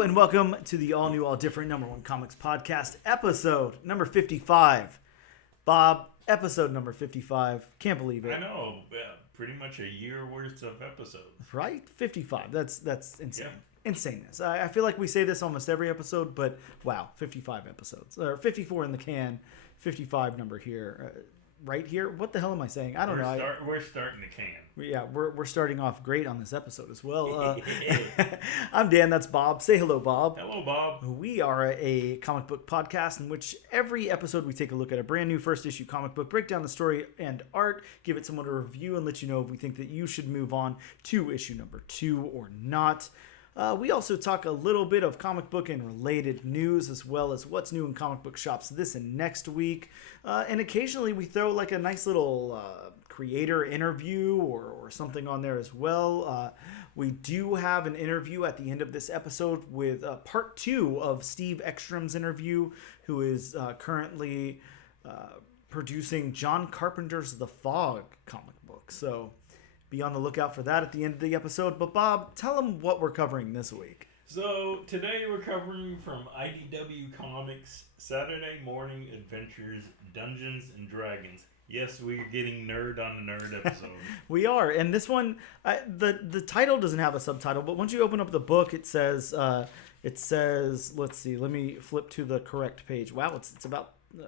Hello and welcome to the all new, all different number one comics podcast, episode number 55. Bob, episode number 55. Can't believe it. I know, pretty much a year worth of episodes. Right? 55. That's insane. Yeah. Insaneness. I feel like we say this almost every episode, but wow, 55 episodes. Or 54 in the can, 55 number here. Right here? What the hell am I saying? I don't know. We're starting the can. Yeah, we're starting off great on this episode as well. I'm Dan, that's Bob. Say hello, Bob. Hello, Bob. We are a comic book podcast in which every episode we take a look at a brand new first issue comic book, break down the story and art, give it somewhat a review, and let you know if we think that you should move on to issue number 2 or not. We also talk a little bit of comic book and related news, as well as what's new in comic book shops this and next week. And occasionally we throw like a nice little creator interview or something on there as well. We do have an interview at the end of this episode with part 2 of Steve Ekstrom's interview, who is currently producing John Carpenter's The Fog comic book. So be on the lookout for that at the end of the episode. But Bob, tell them what we're covering this week. So today we're covering from IDW Comics, Saturday Morning Adventures, Dungeons and Dragons. Yes, we're getting nerd on a nerd episode. We are, and this one, the title doesn't have a subtitle, but once you open up the book, it says, let's see, let me flip to the correct page. Wow,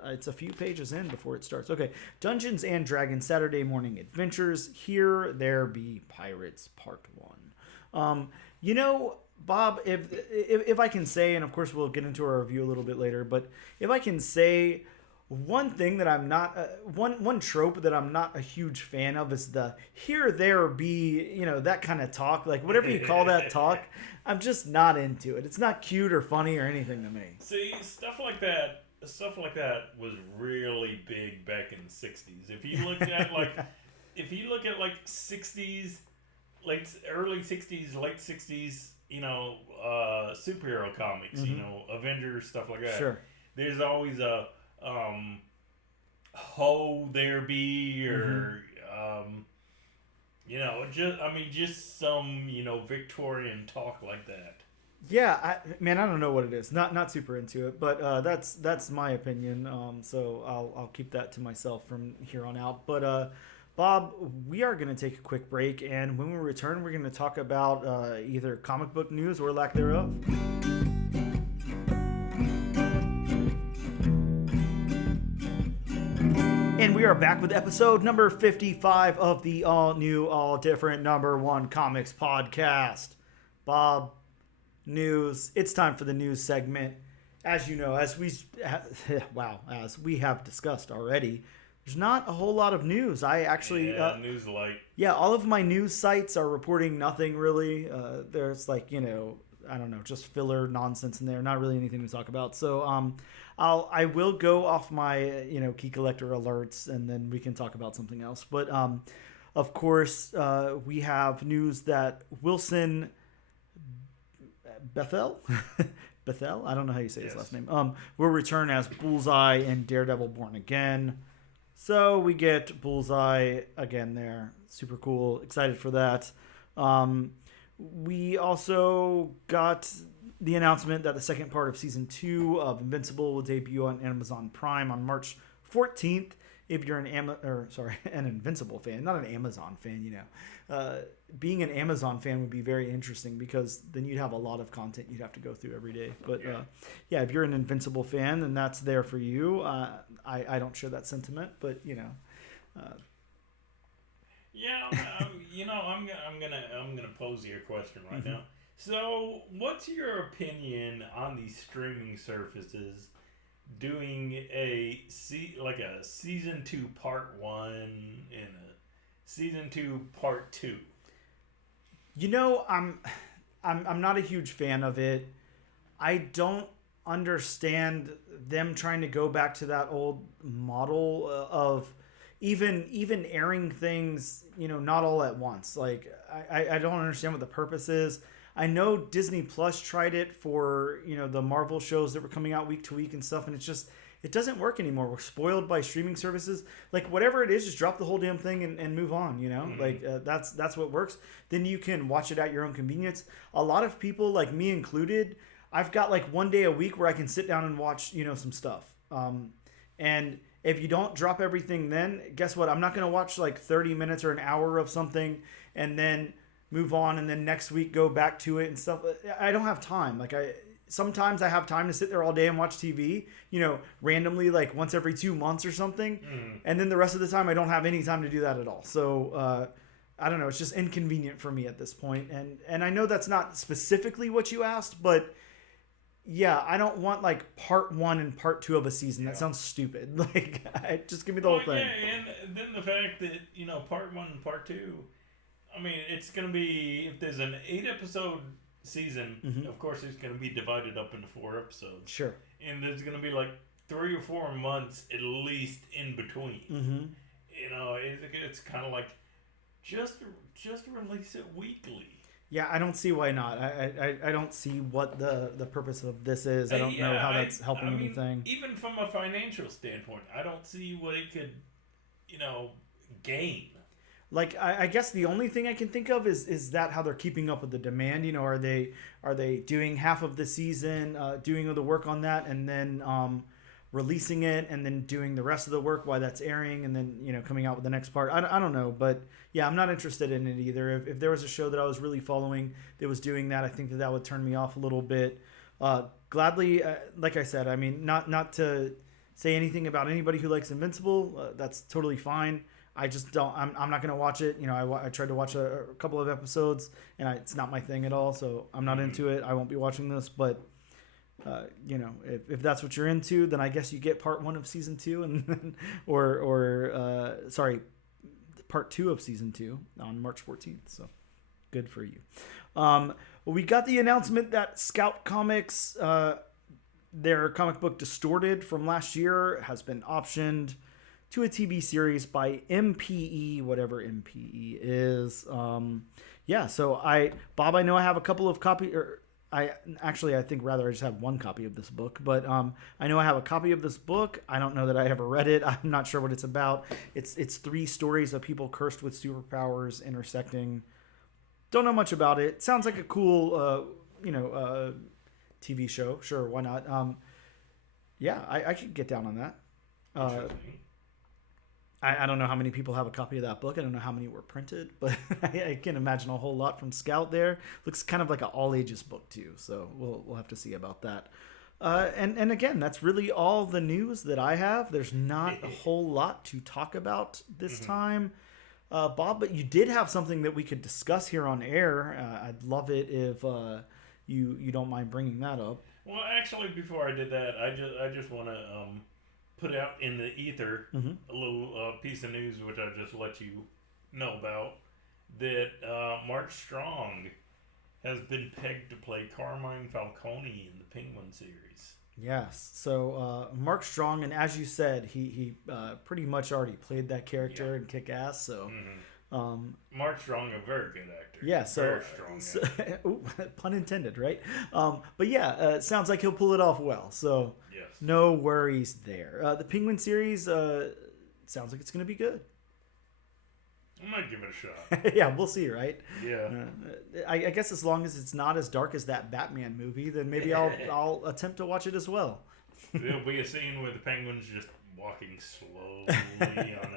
it's a few pages in before it starts. Okay, Dungeons and Dragons Saturday Morning Adventures. Here There Be Pirates, Part 1. Bob, if I can say, and of course we'll get into our review a little bit later, but if I can say one thing that I'm not, one trope that I'm not a huge fan of is the here there be, that kind of talk, like whatever you call that talk, I'm just not into it. It's not cute or funny or anything to me. See, stuff like that was really big back in the 60s. If you look at like 60s, like early 60s, late 60s, superhero comics, Avengers, stuff like that. Sure. There's always a ho there be or just some Victorian talk like that. Yeah, I don't know what it is. Not super into it, but that's my opinion. So I'll keep that to myself from here on out. But Bob, we are going to take a quick break, and when we return, we're going to talk about either comic book news or lack thereof. And we are back with episode number 55 of the all new, all different number one comics podcast. Bob, news. It's time for the news segment. As you know, as we have discussed already, there's not a whole lot of news. I actually news light. Yeah, all of my news sites are reporting nothing really. There's just filler nonsense in there. Not really anything to talk about. So I will go off my key collector alerts, and then we can talk about something else. But of course, we have news that Wilson Bethel, I don't know how you say his last name, will return as Bullseye in Daredevil Born Again. So we get Bullseye again there. Super cool. Excited for that. We also got the announcement that the second part of Season 2 of Invincible will debut on Amazon Prime on March 14th. If you're an Invincible fan, not an Amazon fan, being an Amazon fan would be very interesting because then you'd have a lot of content you'd have to go through every day. But if you're an Invincible fan, then that's there for you. I don't share that sentiment, but I'm gonna pose you a question right now. So, what's your opinion on these streaming services doing a season 2 part 1 and a season 2 part 2? I'm not a huge fan of it. I don't understand them trying to go back to that old model of even airing things, not all at once. Like I don't understand what the purpose is. I know Disney Plus tried it for, the Marvel shows that were coming out week to week and stuff, and it doesn't work anymore. We're spoiled by streaming services. Like, whatever it is, just drop the whole damn thing and move on, Mm-hmm. Like, that's what works. Then you can watch it at your own convenience. A lot of people, like me included, I've got like one day a week where I can sit down and watch, some stuff. And if you don't drop everything, then guess what? I'm not going to watch like 30 minutes or an hour of something and then move on and then next week go back to it and stuff. I don't have time. Sometimes I have time to sit there all day and watch TV, randomly, like once every 2 months or something. And then the rest of the time I don't have any time to do that at all. So, I don't know. It's just inconvenient for me at this point. And I know that's not specifically what you asked, but yeah, I don't want like part 1 and part 2 of a season. That sounds stupid. Just give me the whole thing. Yeah, and then the fact that, part 1 and part 2, I mean, it's going to be, if there's an 8-episode season, of course it's going to be divided up into 4 episodes. Sure. And there's going to be like 3 or 4 months at least in between. It's kind of like, just release it weekly. Yeah, I don't see why not. I don't see what the purpose of this is. I don't know how that's helping anything. Even from a financial standpoint, I don't see what it could, gain. Like, I guess the only thing I can think of is that how they're keeping up with the demand. Are they doing half of the season, doing the work on that, and then releasing it, and then doing the rest of the work while that's airing, and then coming out with the next part. I don't know, but yeah, I'm not interested in it either. If there was a show that I was really following that was doing that, I think that would turn me off a little bit. Gladly, like I said, I mean, not to say anything about anybody who likes Invincible. That's totally fine. I just don't. I'm not gonna watch it. I tried to watch a couple of episodes, and it's not my thing at all. So I'm not into it. I won't be watching this, but. If that's what you're into, then I guess you get part 1 of season 2 and then, part 2 of season 2 on March 14th. So good for you. We got the announcement that Scout Comics, their comic book Distorted from last year, has been optioned to a TV series by MPE, whatever MPE is. So Bob, I know I have a couple of copies. I think rather I just have one copy of this book, but I know I have a copy of this book. I don't know that I ever read it. I'm not sure what it's about. It's 3 stories of people cursed with superpowers intersecting. Don't know much about it. Sounds like a cool, TV show. Sure, why not? I could get down on that. I don't know how many people have a copy of that book. I don't know how many were printed, but I can imagine a whole lot from Scout there. Looks kind of like an all-ages book, too, so we'll have to see about that. And again, that's really all the news that I have. There's not a whole lot to talk about this time. Bob, but you did have something that we could discuss here on air. I'd love it if you don't mind bringing that up. Well, actually, before I did that, I just want to... put out in the ether a little piece of news which I just let you know about, that Mark Strong has been pegged to play Carmine Falcone in the Penguin series. Yes, so Mark Strong, and as you said, he pretty much already played that character in Kick-Ass, so... Mark Strong, a very good actor. Yeah, very strong actor. Ooh, pun intended, right? But yeah, sounds like he'll pull it off well, so... Yes. No worries there. The Penguin series sounds like it's going to be good. I might give it a shot. Yeah, we'll see, right? Yeah. I guess as long as it's not as dark as that Batman movie, then maybe I'll attempt to watch it as well. There'll be a scene where the Penguin's just walking slowly on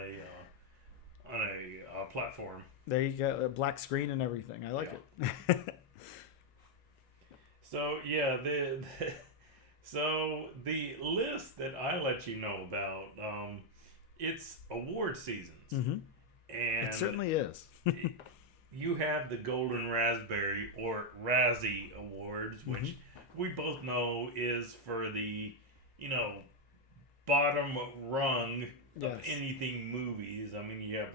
a platform. There you go, a black screen and everything. I like it. So yeah, So the list that I let you know about, it's award seasons. Mm-hmm. And it certainly is. You have the Golden Raspberry or Razzie Awards, which we both know is for the, bottom rung of anything movies. I mean, you have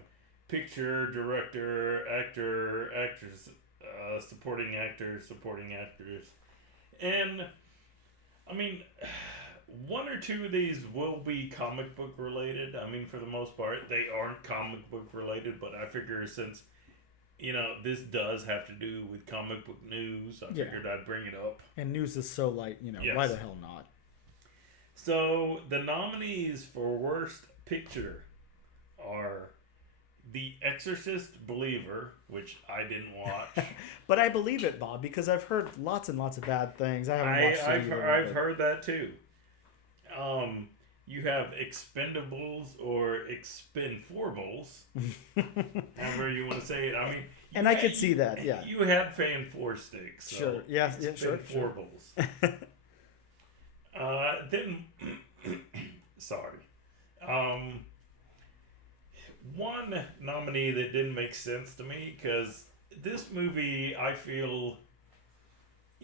picture, director, actor, actress, supporting actor, supporting actress. And... I mean, 1 or 2 of these will be comic book related. I mean, for the most part, they aren't comic book related, but I figure since, this does have to do with comic book news, I figured I'd bring it up. And news is so light, why the hell not? So, the nominees for Worst Picture are The Exorcist Believer, which I didn't watch. But I believe it, Bob, because I've heard lots and lots of bad things. I haven't watched it either. I've heard that too. You have Expendables or Expenforbles, however you want to say it. I mean, and I could see that. Yeah, you had Fan Four Sticks. So sure. Yeah. Sure. Expenforbles. Then, sorry. One nominee that didn't make sense to me, because this movie, I feel,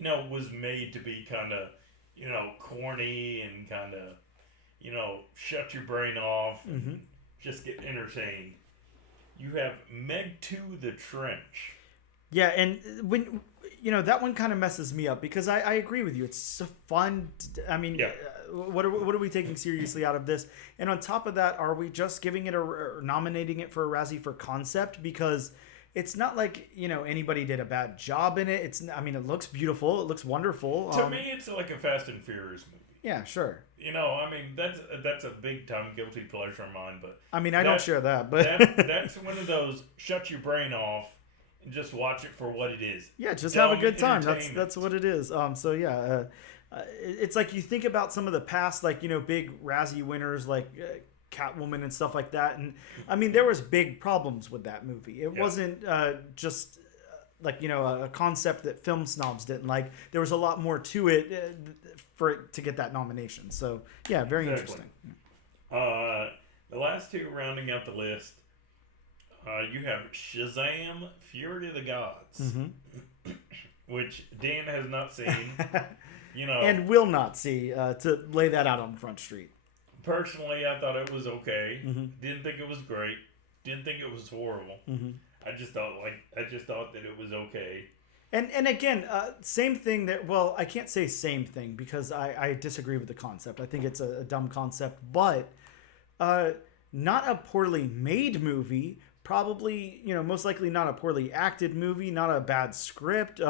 was made to be kind of, corny and kind of, shut your brain off and just get entertained. You have Meg 2, The Trench. Yeah, and when that one kind of messes me up, because I agree with you. It's so fun. I mean, yeah. What are we taking seriously out of this? And on top of that, are we just giving it or nominating it for a Razzie for concept? Because it's not like anybody did a bad job in it. It looks beautiful. It looks wonderful. To me, it's like a Fast and Furious movie. Yeah, sure. That's a big time guilty pleasure of mine. But I don't share that. But that's one of those shut your brain off and just watch it for what it is. Yeah, just have a good time. That's what it is. It's like you think about some of the past, like big Razzie winners, like Catwoman and stuff like that, and there was big problems with that movie. It wasn't just like a concept that film snobs didn't like. There was a lot more to it for it to get that nomination. So yeah, very interesting. The last two rounding out the list, you have Shazam: Fury of the Gods, which Dan has not seen. And will not see, to lay that out on Front Street. Personally, I thought it was okay. Didn't think it was great. Didn't think it was horrible. I just thought that it was okay. And again, same thing that. Well, I can't say same thing because I disagree with the concept. I think it's a dumb concept, but not a poorly made movie. Probably, most likely not a poorly acted movie, not a bad script,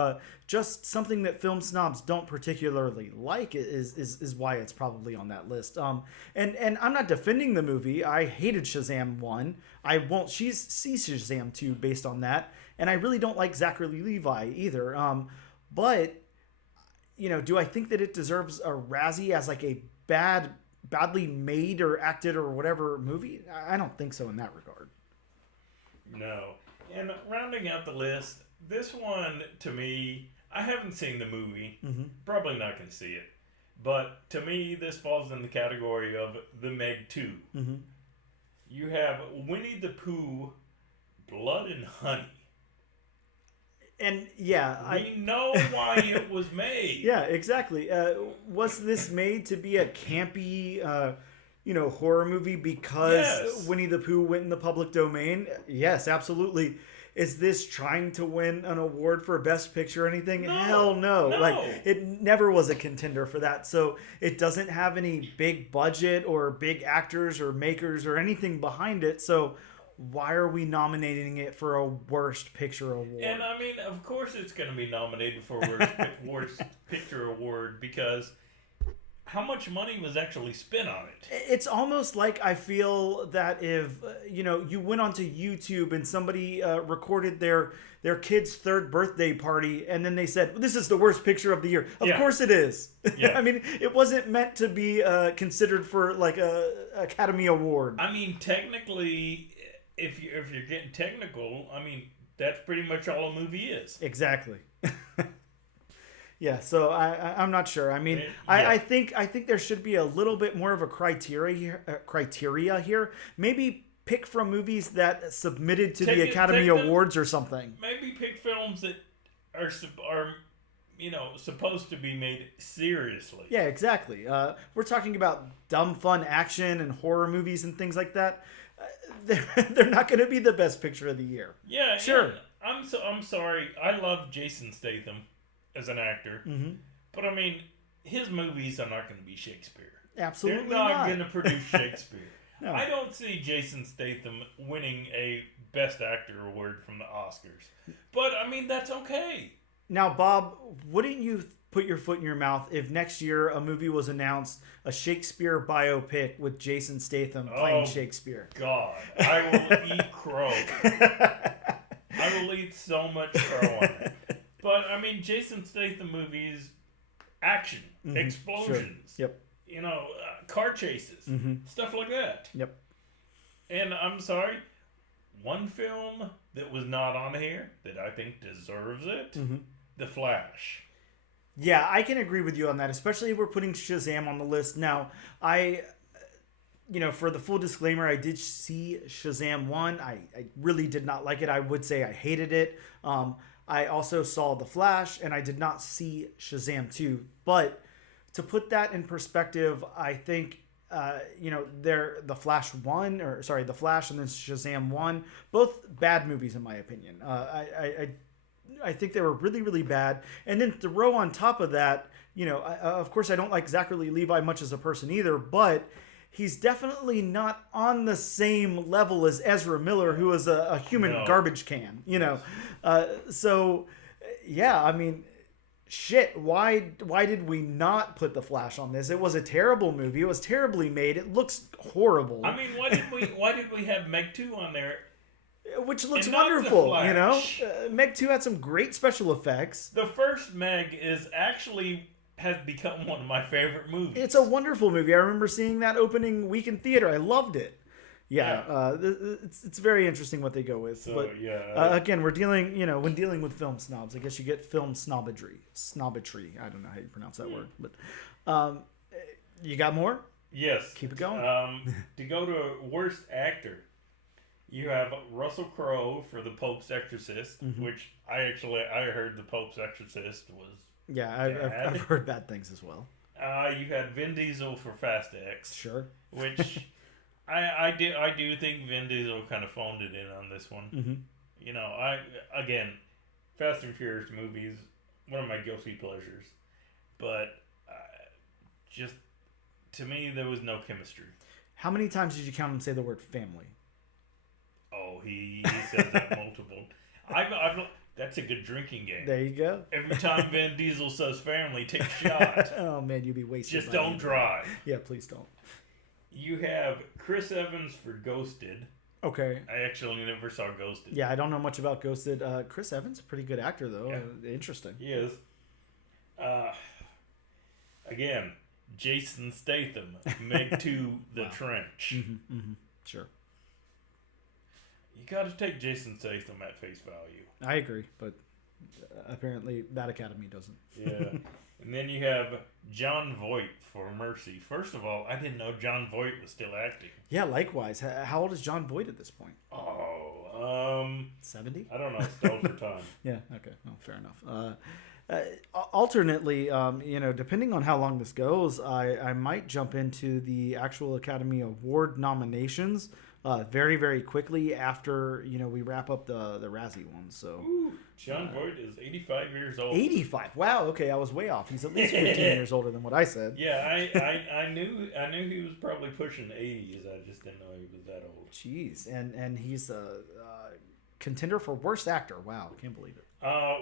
just something that film snobs don't particularly like is why it's probably on that list. And I'm not defending the movie. I hated Shazam 1. I won't see Shazam 2 based on that. And I really don't like Zachary Levi either. But, do I think that it deserves a Razzie as like a badly made or acted or whatever movie? I don't think so in that regard. No. And rounding out the list, this one, to me, I haven't seen the movie. Probably not going to see it. But to me, this falls in the category of the Meg 2. You have Winnie the Pooh, Blood and Honey. And yeah, we know why it was made. Yeah, exactly. Was this made to be a campy horror movie because Winnie the Pooh went in the public domain? Yes, absolutely. Is this trying to win an award for Best Picture or anything? No, Hell no. no. Like, it never was a contender for that. So it doesn't have any big budget or big actors or makers or anything behind it. So why are we nominating it for a Worst Picture award? And of course it's going to be nominated for Worst Picture award because how much money was actually spent on it? It's almost like I feel that if you went onto YouTube and somebody recorded their kid's 3rd birthday party and then they said, well, this is the worst picture of the year. Of course it is. Yeah. It wasn't meant to be considered for like a Academy Award. Technically, if you're getting technical, that's pretty much all a movie is. Exactly. Yeah, so I'm not sure. I think there should be a little bit more of a criteria here. Maybe pick from movies that submitted to the Academy Awards or something. Maybe pick films that are supposed to be made seriously. Yeah, exactly. We're talking about dumb, fun action and horror movies and things like that. They're not going to be the Best Picture of the year. Yeah, sure. Yeah. I'm sorry. I love Jason Statham as an actor, but his movies are not going to be Shakespeare. Absolutely They're not going to produce Shakespeare. No. I don't see Jason Statham winning a Best Actor award from the Oscars, but that's okay. Now, Bob, wouldn't you put your foot in your mouth if next year a movie was announced, a Shakespeare biopic with Jason Statham playing Shakespeare. God, I will eat crow. I will eat so much crow on it. But, I mean, Jason Statham movies, action, explosions, sure. Yep. You know, car chases, stuff like that. Yep. And I'm sorry, one film that was not on here that I think deserves it, The Flash. Yeah, I can agree with you on that, especially if we're putting Shazam on the list. Now, for the full disclaimer, I did see Shazam 1. I really did not like it. I would say I hated it. I also saw The Flash, and I did not see Shazam 2. But to put that in perspective, I think, The Flash and then Shazam 1, both bad movies in my opinion. I think they were really, really bad. And then throw on top of that, of course I don't like Zachary Levi much as a person either, but he's definitely not on the same level as Ezra Miller, who is a human garbage can, So, yeah, I mean, shit, why did we not put The Flash on this? It was a terrible movie. It was terribly made. It looks horrible. I mean, why did we have Meg 2 on there? Which looks wonderful, Meg 2 had some great special effects. The first Meg has become one of my favorite movies. It's a wonderful movie. I remember seeing that opening week in theater. I loved it. Yeah. It's very interesting what they go with. So, but again, we're dealing, when dealing with film snobs, I guess you get film snobbery. I don't know how you pronounce that word, but you got more? Yes. Keep it going. To go to worst actor, you have Russell Crowe for The Pope's Exorcist, which I heard The Pope's Exorcist was I've heard bad things as well. You had Vin Diesel for Fast X. Sure. Which I do think Vin Diesel kind of phoned it in on this one. Again, Fast and Furious movies, one of my guilty pleasures, but just to me there was no chemistry. How many times did you count him say the word family? Oh, he says that multiple. That's a good drinking game. There you go. Every time Vin Diesel says family, take a shot. Oh man, you'd be wasted. Just don't drive. Yeah, please don't. You have Chris Evans for Ghosted. Okay. I actually never saw Ghosted. Yeah, I don't know much about Ghosted. Chris Evans, a pretty good actor though. Yeah. Interesting. He is. Again, Jason Statham, Meg 2, The Trench. Sure. You got to take Jason Statham at face value. I agree, but apparently that Academy doesn't. Yeah. And then you have Jon Voight for Mercy. First of all, I didn't know Jon Voight was still acting. Yeah, likewise. How old is Jon Voight at this point? 70? I don't know. Stole for time. Yeah, okay. Well, fair enough. Alternately, depending on how long this goes, I might jump into the actual Academy Award nominations very, very quickly after we wrap up the Razzie one. So Jon Voight is 85 years old. 85. Wow. Okay, I was way off. He's at least 15 years older than what I said. Yeah, I knew he was probably pushing 80s. I just didn't know he was that old. Jeez, and he's a contender for worst actor. Wow, can't believe it.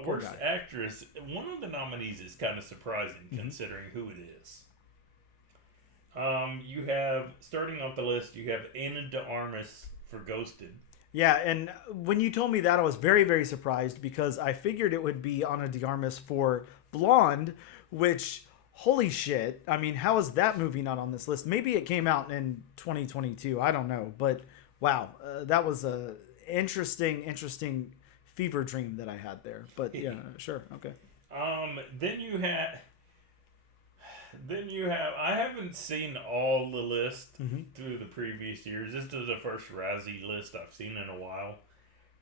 Worst actress. One of the nominees is kind of surprising considering who it is. You have, starting off the list, you have Ana de Armas for Ghosted. Yeah, and when you told me that, I was very, very surprised because I figured it would be Ana de Armas for Blonde, which, holy shit, I mean, how is that movie not on this list? Maybe it came out in 2022, I don't know, but wow, that was a interesting fever dream that I had there. But yeah, sure, okay. Then you have, I haven't seen all the list through the previous years. This is the first Razzie list I've seen in a while.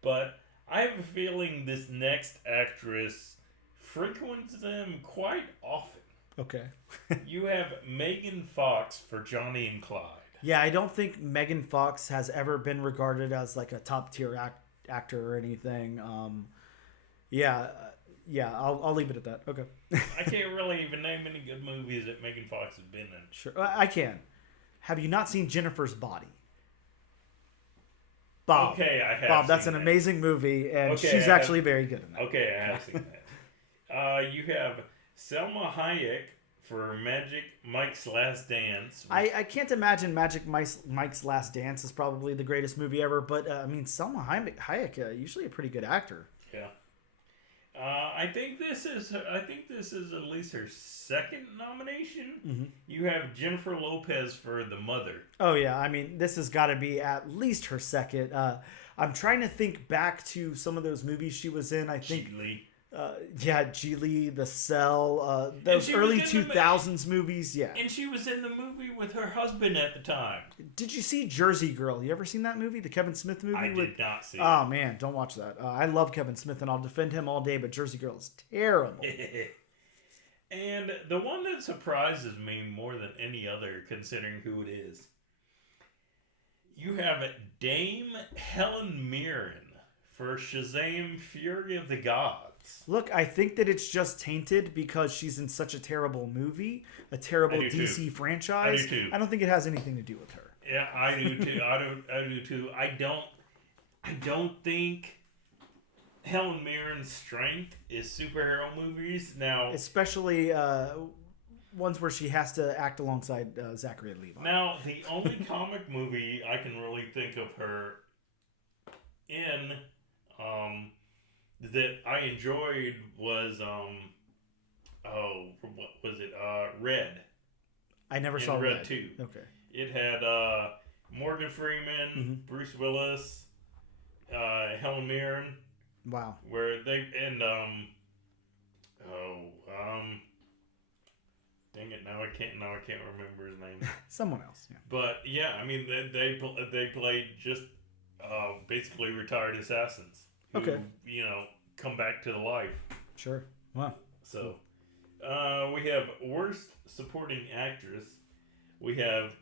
But I have a feeling this next actress frequents them quite often. Okay. You have Megan Fox for Johnny and Clyde. Yeah, I don't think Megan Fox has ever been regarded as like a top tier actor or anything. Yeah, I'll leave it at that. Okay. I can't really even name any good movies that Megan Fox has been in. Sure, I can. Have you not seen Jennifer's Body? Bob. Okay, I have. Bob, that's an amazing movie, and she's actually very good in that. Okay, I have seen that. You have Selma Hayek for Magic Mike's Last Dance. I can't imagine Magic Mike's Last Dance is probably the greatest movie ever, but I mean, Selma Hayek, usually a pretty good actor. Yeah. I think this is at least her second nomination. Mm-hmm. You have Jennifer Lopez for The Mother. Oh yeah, I mean, this has got to be at least her second. I'm trying to think back to some of those movies she was in. I think Geely. Geely, The Cell, those early 2000s movies. Yeah, and she was in the movie with her husband at the time. Did you see Jersey Girl? You ever seen that movie, the Kevin Smith movie? I did not see it. Oh man, don't watch that. I love Kevin Smith and I'll defend him all day, but Jersey Girl is terrible. And the one that surprises me more than any other, considering who it is, you have Dame Helen Mirren for Shazam! Fury of the Gods. Look, I think that it's just tainted because she's in such a terrible movie, a terrible DC franchise. I do too. I don't think it has anything to do with her. Yeah, I do too. I do too. I don't think Helen Mirren's strength is superhero movies now, especially ones where she has to act alongside Zachary Levi. Now, the only comic movie I can really think of her in that I enjoyed was what was it? Red. I never saw Red 2. Okay. It had Morgan Freeman, Bruce Willis, Helen Mirren. Wow. Where they and dang it! Now I can't remember his name. Someone else. Yeah. But yeah, I mean they played just basically retired assassins. Who, okay. Come back to life. Sure. Wow. So we have worst supporting actress. We have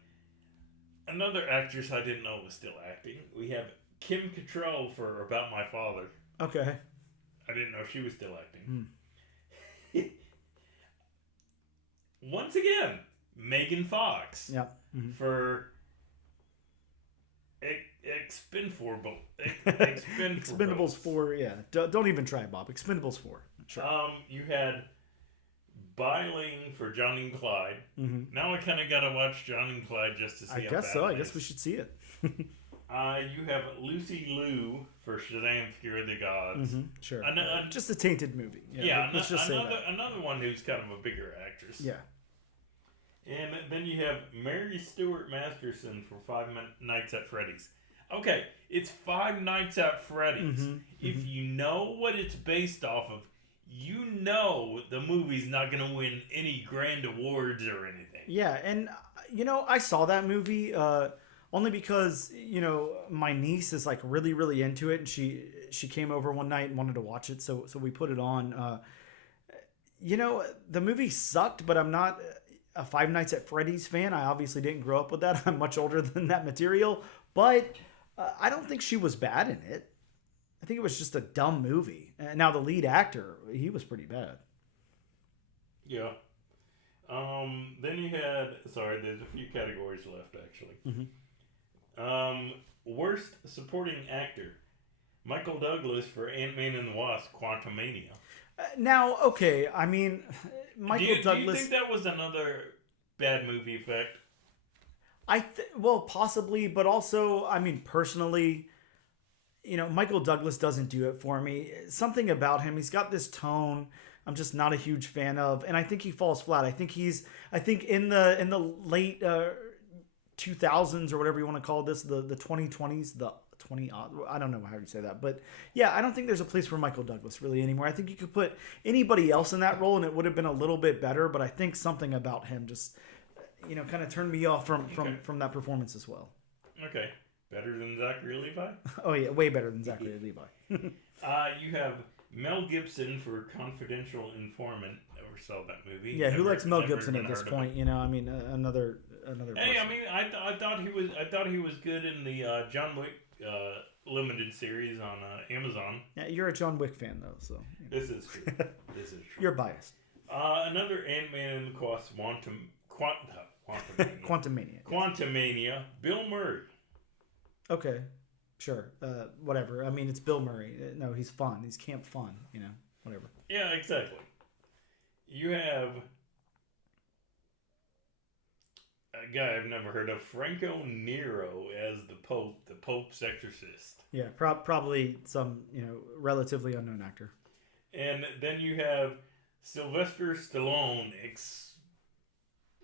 another actress I didn't know was still acting. We have Kim Cattrall for About My Father. Okay. I didn't know she was still acting. Once again, Megan Fox. Yep. Mm-hmm. For Expendables 4, yeah. Don't even try, Bob. Expendables 4. Sure. You had Biling for Johnny and Clyde. Mm-hmm. Now I kind of got to watch Johnny and Clyde just to see. I guess so. I guess we should see it. You have Lucy Liu for Shazam! Fury of the Gods. Mm-hmm. Sure. Just a tainted movie. Let's just say that. Another one who's kind of a bigger actress. Yeah. And then you have Mary Stuart Masterson for Five Nights at Freddy's. Okay, it's Five Nights at Freddy's. Mm-hmm. If you know what it's based off of, you know the movie's not going to win any grand awards or anything. Yeah, and I saw that movie only because my niece is like really really into it, and she came over one night and wanted to watch it, so we put it on. The movie sucked, but I'm not a Five Nights at Freddy's fan. I obviously didn't grow up with that. I'm much older than that material, but I don't think she was bad in it. I think it was just a dumb movie. Now the lead actor, he was pretty bad. Yeah. Then you had, there's a few categories left actually. Mm-hmm. Worst supporting actor, Michael Douglas for Ant-Man and the Wasp: Quantumania. Now, okay, I mean, Michael Douglas. Do you think that was another bad movie effect? Well, possibly, but also, I mean, personally, Michael Douglas doesn't do it for me. Something about him, he's got this tone I'm just not a huge fan of, and I think he falls flat. I think in the late 2000s or whatever you want to call this, the 2020s, the 20, I don't know how you say that, but yeah, I don't think there's a place for Michael Douglas really anymore. I think you could put anybody else in that role and it would have been a little bit better, but I think something about him just kind of turned me off from that performance as well. Okay. Better than Zachary Levi? Oh yeah, way better than Zachary Levi. You have Mel Gibson for Confidential Informant. Never saw that movie. Yeah, who likes Mel Gibson at this point? Another. Hey, person. I thought he was good in the John Wick limited series on Amazon. Yeah, you're a John Wick fan though, so. This is true. This is true. You're biased. Another Ant-Man and the Wasp: Quantumania. Quantumania. Bill Murray. Okay, sure. Whatever. I mean, it's Bill Murray. No, he's fun. He's camp fun. Whatever. Yeah, exactly. You have a guy I've never heard of, Franco Nero, as the Pope, the Pope's exorcist. Yeah, probably some, relatively unknown actor. And then you have Sylvester Stallone,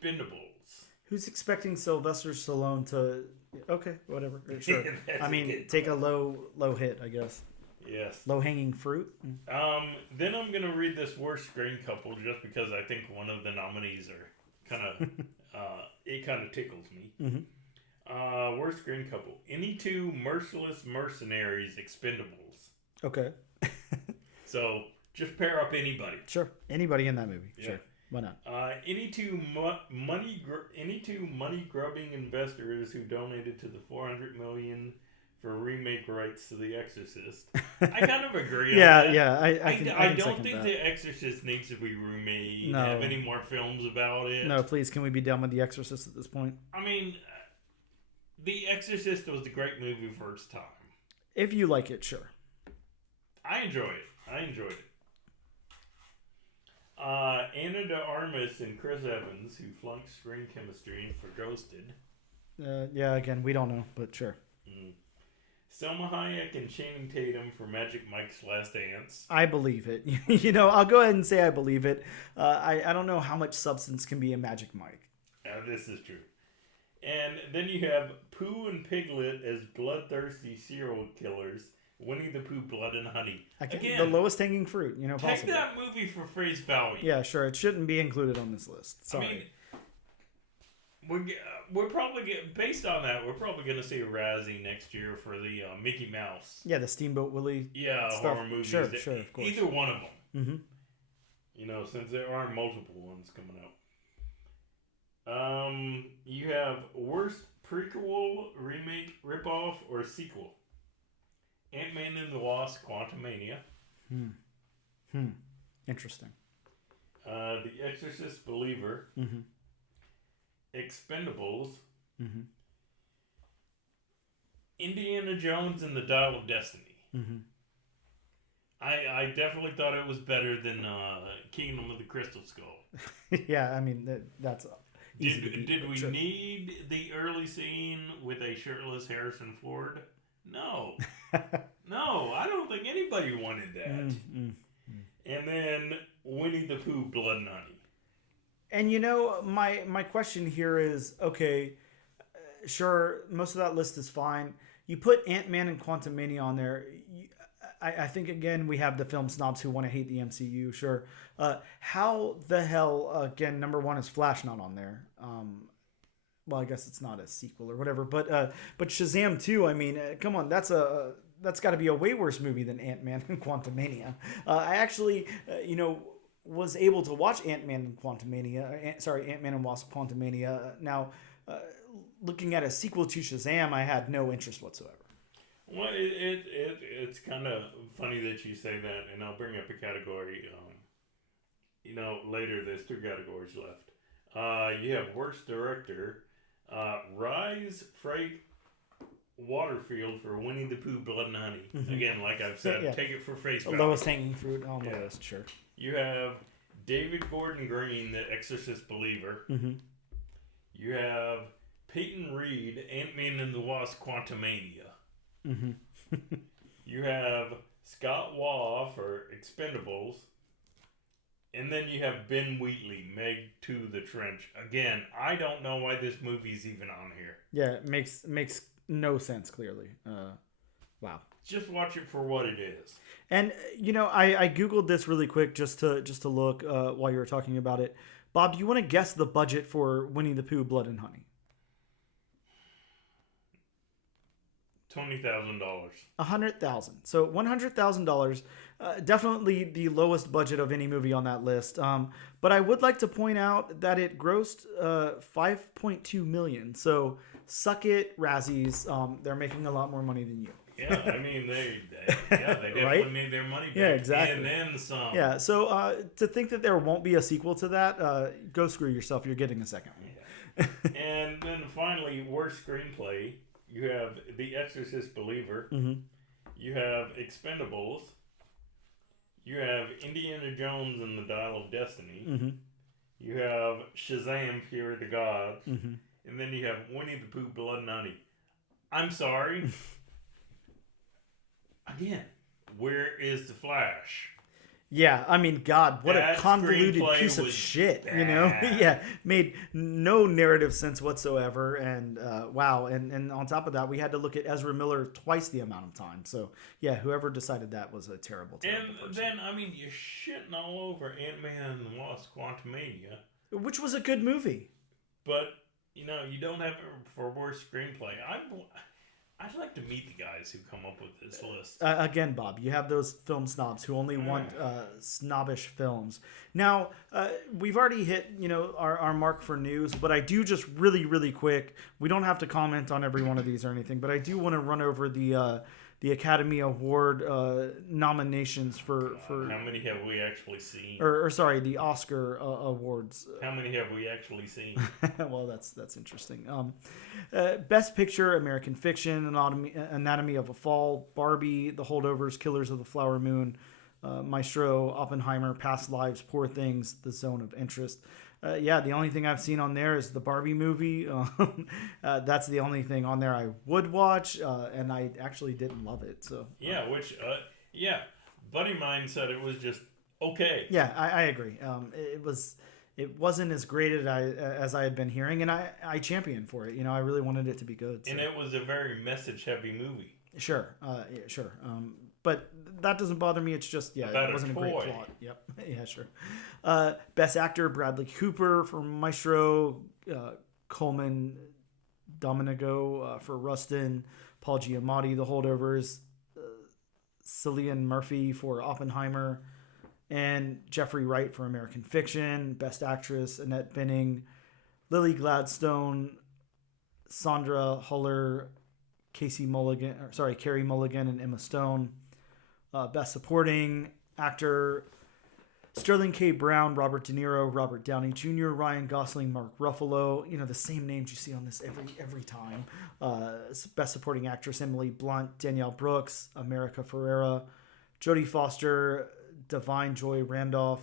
Expendables. Who's expecting Sylvester Stallone to... Okay, whatever. Sure. I mean, take a low hit, I guess. Yes. Low-hanging fruit. Then I'm going to read this worst screen couple just because I think one of the nominees are kind of... it kind of tickles me. Mm-hmm. Worst screen couple. Any two merciless mercenaries Expendables. Okay. So, just pair up anybody. Sure. Anybody in that movie. Yeah. Sure. Why not? Any two money grubbing investors who donated to the $400 million for remake rights to The Exorcist. I kind of agree on that. Yeah. I don't think The Exorcist needs to be remade. No. Have any more films about it. No, please, can we be done with The Exorcist at this point? I mean, The Exorcist was a great movie for its time. If you like it, sure. I enjoyed it. Anna de Armas and Chris Evans, who flunked screen chemistry for Ghosted. Yeah, again, we don't know, but sure. Selma Hayek and Channing Tatum for Magic Mike's Last Dance. I believe it. I'll go ahead and say I believe it. I don't know how much substance can be in Magic Mike. This is true. And then you have Pooh and Piglet as bloodthirsty serial killers. Winnie the Pooh, Blood and Honey. Again, the lowest hanging fruit, possible. Take that movie for face value. Yeah, sure. It shouldn't be included on this list. Sorry. I mean, we're probably based on that. We're probably going to see a Razzie next year for the Mickey Mouse. Yeah, the Steamboat Willie. Yeah, stuff. Horror movies. Sure, of course. Either one of them. Mm-hmm. Since there aren't multiple ones coming out. You have worst prequel, remake, ripoff, or sequel. Ant-Man and the Wasp: Quantumania. Interesting. The Exorcist Believer. Mm-hmm. Expendables. Mm-hmm. Indiana Jones and the Dial of Destiny. Mm-hmm. I definitely thought it was better than Kingdom of the Crystal Skull. Yeah, I mean, that's easy to beat, Did we sure. need the early scene with a shirtless Harrison Ford? No. No, I don't think anybody wanted that. And then Winnie the Pooh, Blood and Honey. And my question here is, okay, sure, most of that list is fine. You put Ant-Man and Quantumania on there. I think, again, we have the film snobs who want to hate the MCU, sure. How the hell, again, number one is Flash not on there? Well, I guess it's not a sequel or whatever, but Shazam 2, I mean, come on, that's got to be a way worse movie than Ant-Man and Quantumania. I actually, was able to watch Ant-Man and Ant-Man and Wasp: Quantumania. Now, looking at a sequel to Shazam, I had no interest whatsoever. Well, it's kind of funny that you say that, and I'll bring up a category. Later there's two categories left. You have worst director, Rise Frank Waterfield for Winnie the Pooh, Blood and Honey. Mm-hmm. Again, like I've said, yeah. Take it for face The value. lowest hanging fruit on the list, sure. You have David Gordon Green, The Exorcist Believer. Mm-hmm. You have Peyton Reed, Ant-Man and the Wasp: Quantumania. Mm-hmm. You have Scott Waugh for Expendables. And then you have Ben Wheatley, Meg to the Trench. Again, I don't know why this movie's even on here. Yeah, it makes no sense, clearly. Wow. Just watch it for what it is. And, I Googled this really quick just to look while you were talking about it. Bob, do you want to guess the budget for Winnie the Pooh, Blood and Honey? $20,000. $100,000. So $100,000. Definitely the lowest budget of any movie on that list. But I would like to point out that it grossed $5.2 million. So suck it, Razzies. They're making a lot more money than you. Yeah, I mean, they definitely Right? made their money back. Yeah, exactly. And then some. Yeah, so to think that there won't be a sequel to that, go screw yourself. You're getting a second one. Yeah. And then finally, worst screenplay. You have The Exorcist Believer. Mm-hmm. You have Expendables. You have Indiana Jones and the Dial of Destiny. Mm-hmm. You have Shazam, Fury of the Gods. Mm-hmm. And then you have Winnie the Pooh, Blood and Honey. I'm sorry. Again, where is the Flash? Yeah, I mean, God, what That a convoluted screenplay piece of was shit, bad. you know? Yeah, made no narrative sense whatsoever, and wow, and on top of that, we had to look at Ezra Miller twice the amount of time. So, yeah, whoever decided that was a terrible And person. then, I mean, you're shitting all over Ant-Man and the Wasp: Quantumania. Which was a good movie. But, you know, you don't have it for worst screenplay. I'd like to meet the guys who come up with this list. Again, Bob, you have those film snobs who only want snobbish films. Now, we've already hit, you know, our mark for news, but I do just really, really quick. We don't have to comment on every one of these or anything, but I do want to run over the Academy Award nominations for How many have we actually seen? Or sorry, the Oscar awards. How many have we actually seen? Well, that's interesting. Best Picture: American Fiction, Anatomy of a Fall, Barbie, The Holdovers, Killers of the Flower Moon, Maestro, Oppenheimer, Past Lives, Poor Things, The Zone of Interest. Yeah, the only thing I've seen on there is the Barbie movie. That's the only thing on there I would watch, and I actually didn't love it. So yeah, buddy of mine said it was just okay. Yeah, I agree. It wasn't as great as I had been hearing, and I championed for it. You know, I really wanted it to be good. So. And it was a very message-heavy movie. Sure, yeah, sure. But that doesn't bother me. It's just, yeah, it wasn't a great plot. Yep, yeah, sure. Best Actor: Bradley Cooper for Maestro, Coleman Domenico for Rustin, Paul Giamatti, The Holdovers, Cillian Murphy for Oppenheimer, and Jeffrey Wright for American Fiction. Best Actress: Annette Bening, Lily Gladstone, Sandra Huller, Carey Mulligan, and Emma Stone. Best Supporting Actor: Sterling K. Brown, Robert De Niro, Robert Downey Jr., Ryan Gosling, Mark Ruffalo. You know, the same names you see on this every time. Best Supporting Actress: Emily Blunt, Danielle Brooks, America Ferrera, Jodie Foster, Divine Joy Randolph.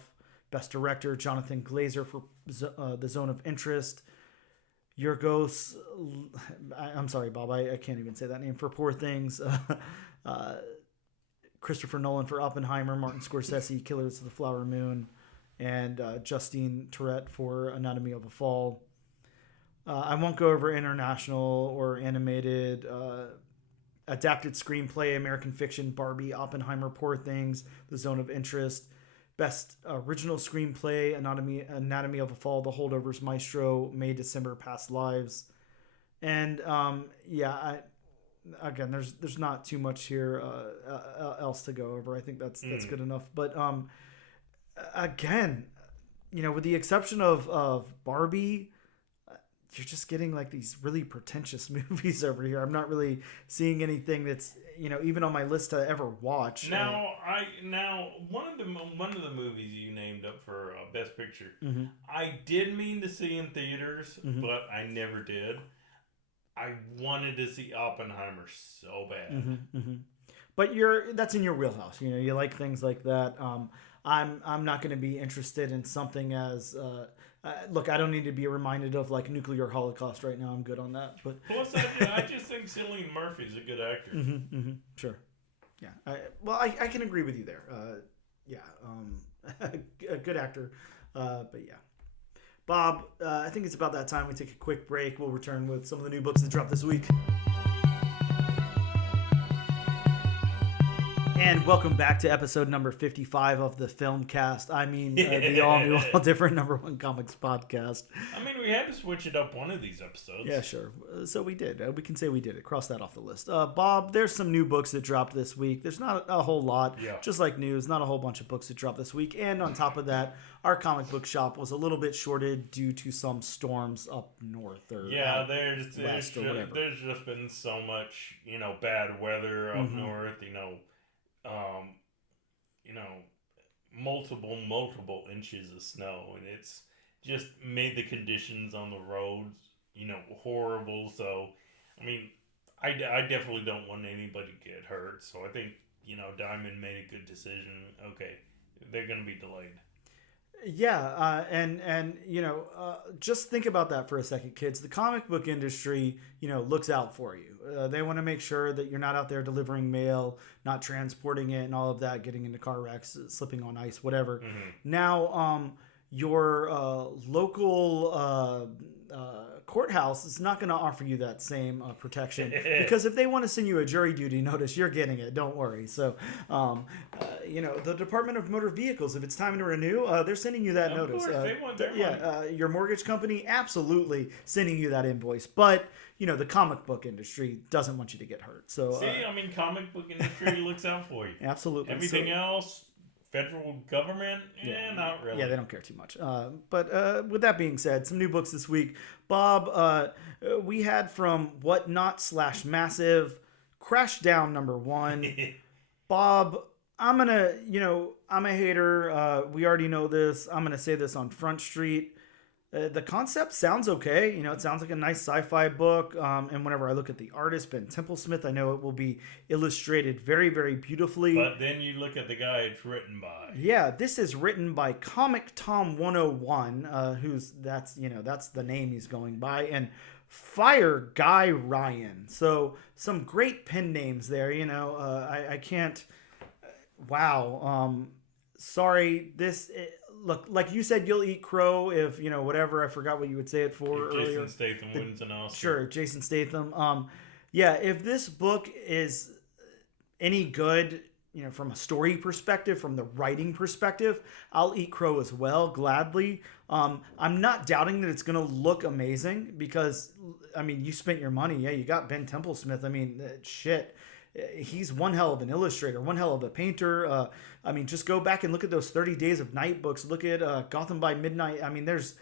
Best Director: Jonathan Glazer for The Zone of Interest. Yorgos, I'm sorry, Bob, I can't even say that name, for Poor Things. Christopher Nolan for Oppenheimer, Martin Scorsese, Killers of the Flower Moon, and Justine Tourette for Anatomy of a Fall. I won't go over international or animated. Adapted Screenplay: American Fiction, Barbie, Oppenheimer, Poor Things, The Zone of Interest. Best Original Screenplay: Anatomy of a Fall, The Holdovers, Maestro, May, December, Past Lives. And again, there's not too much here else to go over. I think that's good enough. But again, you know, with the exception of Barbie, you're just getting like these really pretentious movies over here. I'm not really seeing anything that's, you know, even on my list to ever watch. Now one of the movies you named up for Best Picture, Mm-hmm. I did mean to see in theaters, Mm-hmm. but I never did. I wanted to see Oppenheimer so bad. Mm-hmm, mm-hmm. But that's in your wheelhouse. You know, you like things like that. I'm not going to be interested in something as look. I don't need to be reminded of like nuclear holocaust right now. I'm good on that. But plus, I just think Cillian Murphy's a good actor. Mm-hmm, mm-hmm, sure. Yeah. I can agree with you there. A good actor. But yeah. Bob, I think it's about that time we take a quick break. We'll return with some of the new books that dropped this week. And welcome back to episode number 55 of the Filmcast. I mean, the all-new, all-different number one comics podcast. I mean, we had to switch it up one of these episodes. Yeah, sure. So we did. We can say we did it. Cross that off the list. Bob, there's some new books that dropped this week. There's not a whole lot. Yeah. Just like news, not a whole bunch of books that dropped this week. And on top of that, our comic book shop was a little bit shorted due to some storms up north or there's just been so much, you know, bad weather up north, multiple inches of snow, and it's just made the conditions on the roads, you know, horrible. So, I mean, I definitely don't want anybody to get hurt. So I think, you know, Diamond made a good decision. Okay, they're going to be delayed. Yeah, and just think about that for a second, kids. The comic book industry, looks out for you. They want to make sure that you're not out there delivering mail, not transporting it, and all of that, getting into car wrecks, slipping on ice, whatever. Mm-hmm. Now, your local courthouse is not going to offer you that same protection because if they want to send you a jury duty notice, you're getting it. Don't worry. So, the Department of Motor Vehicles, if it's time to renew, they're sending you that notice. Course, they want their money. Your mortgage company absolutely sending you that invoice, but the comic book industry doesn't want you to get hurt. So, comic book industry looks out for you. Absolutely. Everything else. Federal government? Not really. Yeah, they don't care too much. But with that being said, some new books this week. Bob, we had from Whatnot / Massive, Crash Down #1. Bob, I'm a hater. We already know this. I'm going to say this on Front Street. The concept sounds okay. It sounds like a nice sci-fi book. And whenever I look at the artist, Ben Templesmith, I know it will be illustrated very, very beautifully. But then you look at the guy it's written by. Yeah, this is written by Comic Tom 101, that's the name he's going by, and Fire Guy Ryan. So some great pen names there. I can't. Wow. Sorry. Look, like you said, you'll eat crow if, whatever. I forgot what you would say it for earlier. Jason Statham wins an Oscar. Sure, Jason Statham. If this book is any good, from a story perspective, from the writing perspective, I'll eat crow as well, gladly. I'm not doubting that it's going to look amazing because, you spent your money. Yeah, you got Ben Templesmith. Shit. He's one hell of an illustrator, one hell of a painter. Just go back and look at those 30 Days of Night books. Look at Gotham by Midnight. There's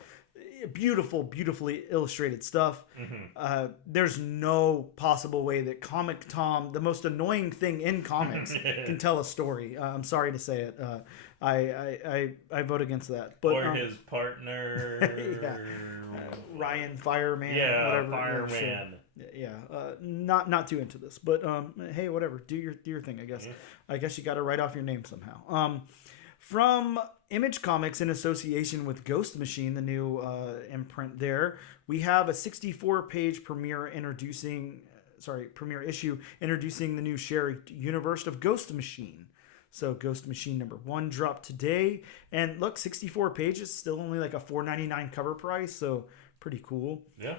beautifully illustrated stuff. Mm-hmm. There's no possible way that Comic Tom, the most annoying thing in comics, can tell a story. I'm sorry to say it. I vote against that. But, or his partner. Ryan Fireman. Yeah, whatever. Fireman. Yeah, not too into this, but hey, whatever. Do your thing, I guess. Yeah. I guess you got to write off your name somehow. From Image Comics in association with Ghost Machine, the new imprint there, we have a 64-page premiere issue introducing the new shared universe of Ghost Machine. So Ghost Machine #1 dropped today, and look, 64 pages, still only like a $4.99 cover price, so pretty cool. Yeah.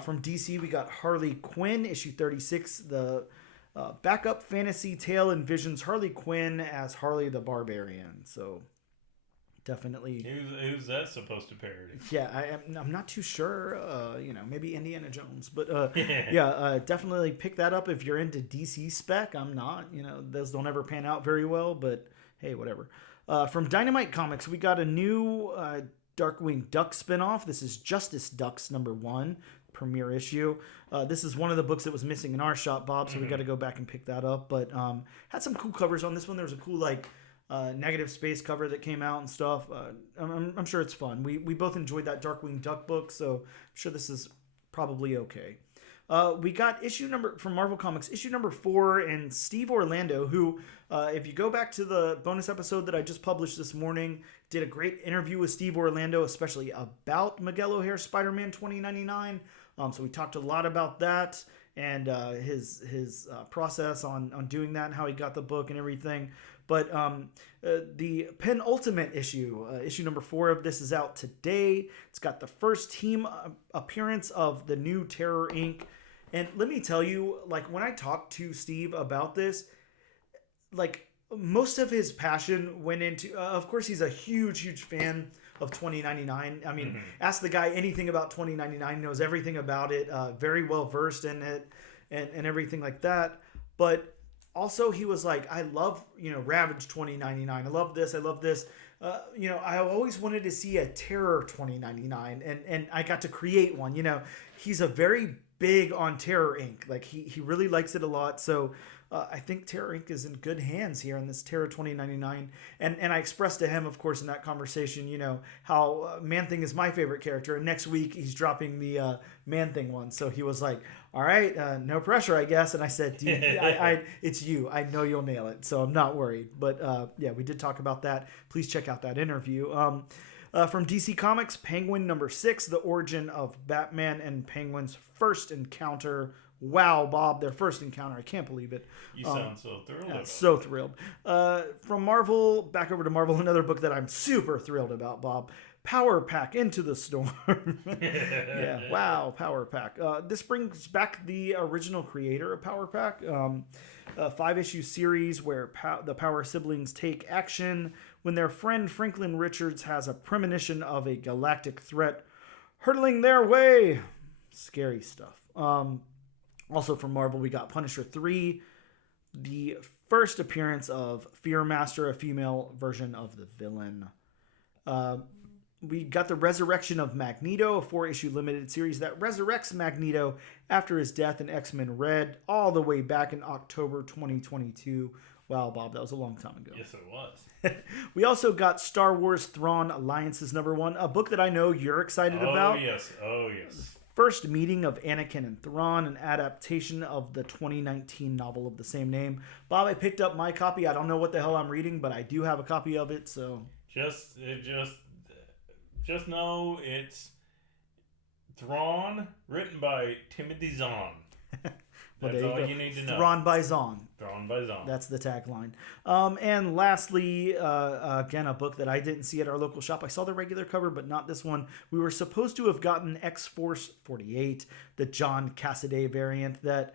From DC, we got Harley Quinn, issue 36. The backup fantasy tale envisions Harley Quinn as Harley the Barbarian. So, definitely. Who's that supposed to parody? Yeah, I'm not too sure. Maybe Indiana Jones. But, definitely pick that up if you're into DC spec. I'm not. Those don't ever pan out very well. But, hey, whatever. From Dynamite Comics, we got a new Darkwing Duck spinoff. This is Justice Ducks #1. Premiere issue. This is one of the books that was missing in our shop, Bob, so we got to go back and pick that up. But had some cool covers on this one. There was a cool negative space cover that came out and stuff. I'm sure it's fun. We both enjoyed that Darkwing Duck book, so I'm sure this is probably okay. We got from Marvel Comics, issue #4, and Steve Orlando, who, if you go back to the bonus episode that I just published this morning, did a great interview with Steve Orlando, especially about Miguel O'Hare Spider-Man 2099. So we talked a lot about that and his process on doing that and how he got the book and everything. But the penultimate issue, issue #4 of this is out today. It's got the first team appearance of the new Terror Inc. And let me tell you, when I talked to Steve about this, most of his passion went into, of course, he's a huge fan of 2099. Ask the guy anything about 2099, knows everything about it, very well versed in it and everything like that. But also he was like, I love, Ravage 2099. I love this. I always wanted to see a Terror 2099 and I got to create one. He's a very big on Terror Inc. He really likes it a lot. So I think Terror Inc. is in good hands here in this Terror 2099. And I expressed to him, of course, in that conversation, how Man-Thing is my favorite character. And next week he's dropping the Man-Thing one. So he was like, all right, no pressure, I guess. And I said, dude, it's you. I know you'll nail it. So I'm not worried. But yeah, we did talk about that. Please check out that interview. From DC Comics, Penguin #6, The Origin of Batman and Penguin's First Encounter. Wow, Bob, their first encounter. I can't believe it. You sound so thrilled about it. So thrilled. From Marvel, back over to Marvel, another book that I'm super thrilled about, Bob. Power Pack Into the Storm. Yeah, wow, Power Pack. This brings back the original creator of Power Pack. A 5-issue series where the Power siblings take action when their friend Franklin Richards has a premonition of a galactic threat hurtling their way. Scary stuff. Also from Marvel, we got Punisher 3, the first appearance of Fearmaster, a female version of the villain. We got the resurrection of Magneto, a 4-issue limited series that resurrects Magneto after his death in X-Men Red all the way back in October 2022. Wow, Bob, that was a long time ago. Yes, it was. We also got Star Wars Thrawn Alliances #1, a book that I know you're excited about. Oh, yes. First meeting of Anakin and Thrawn, an adaptation of the 2019 novel of the same name. Bob, I picked up my copy. I don't know what the hell I'm reading, but I do have a copy of it, so... Just know it's Thrawn, written by Timothy Zahn. Well, That's all you need to know. Thrawn by Zahn. Thrawn by Zahn. That's the tagline. And lastly, again, a book that I didn't see at our local shop. I saw the regular cover, but not this one. We were supposed to have gotten X-Force 48, the John Cassaday variant that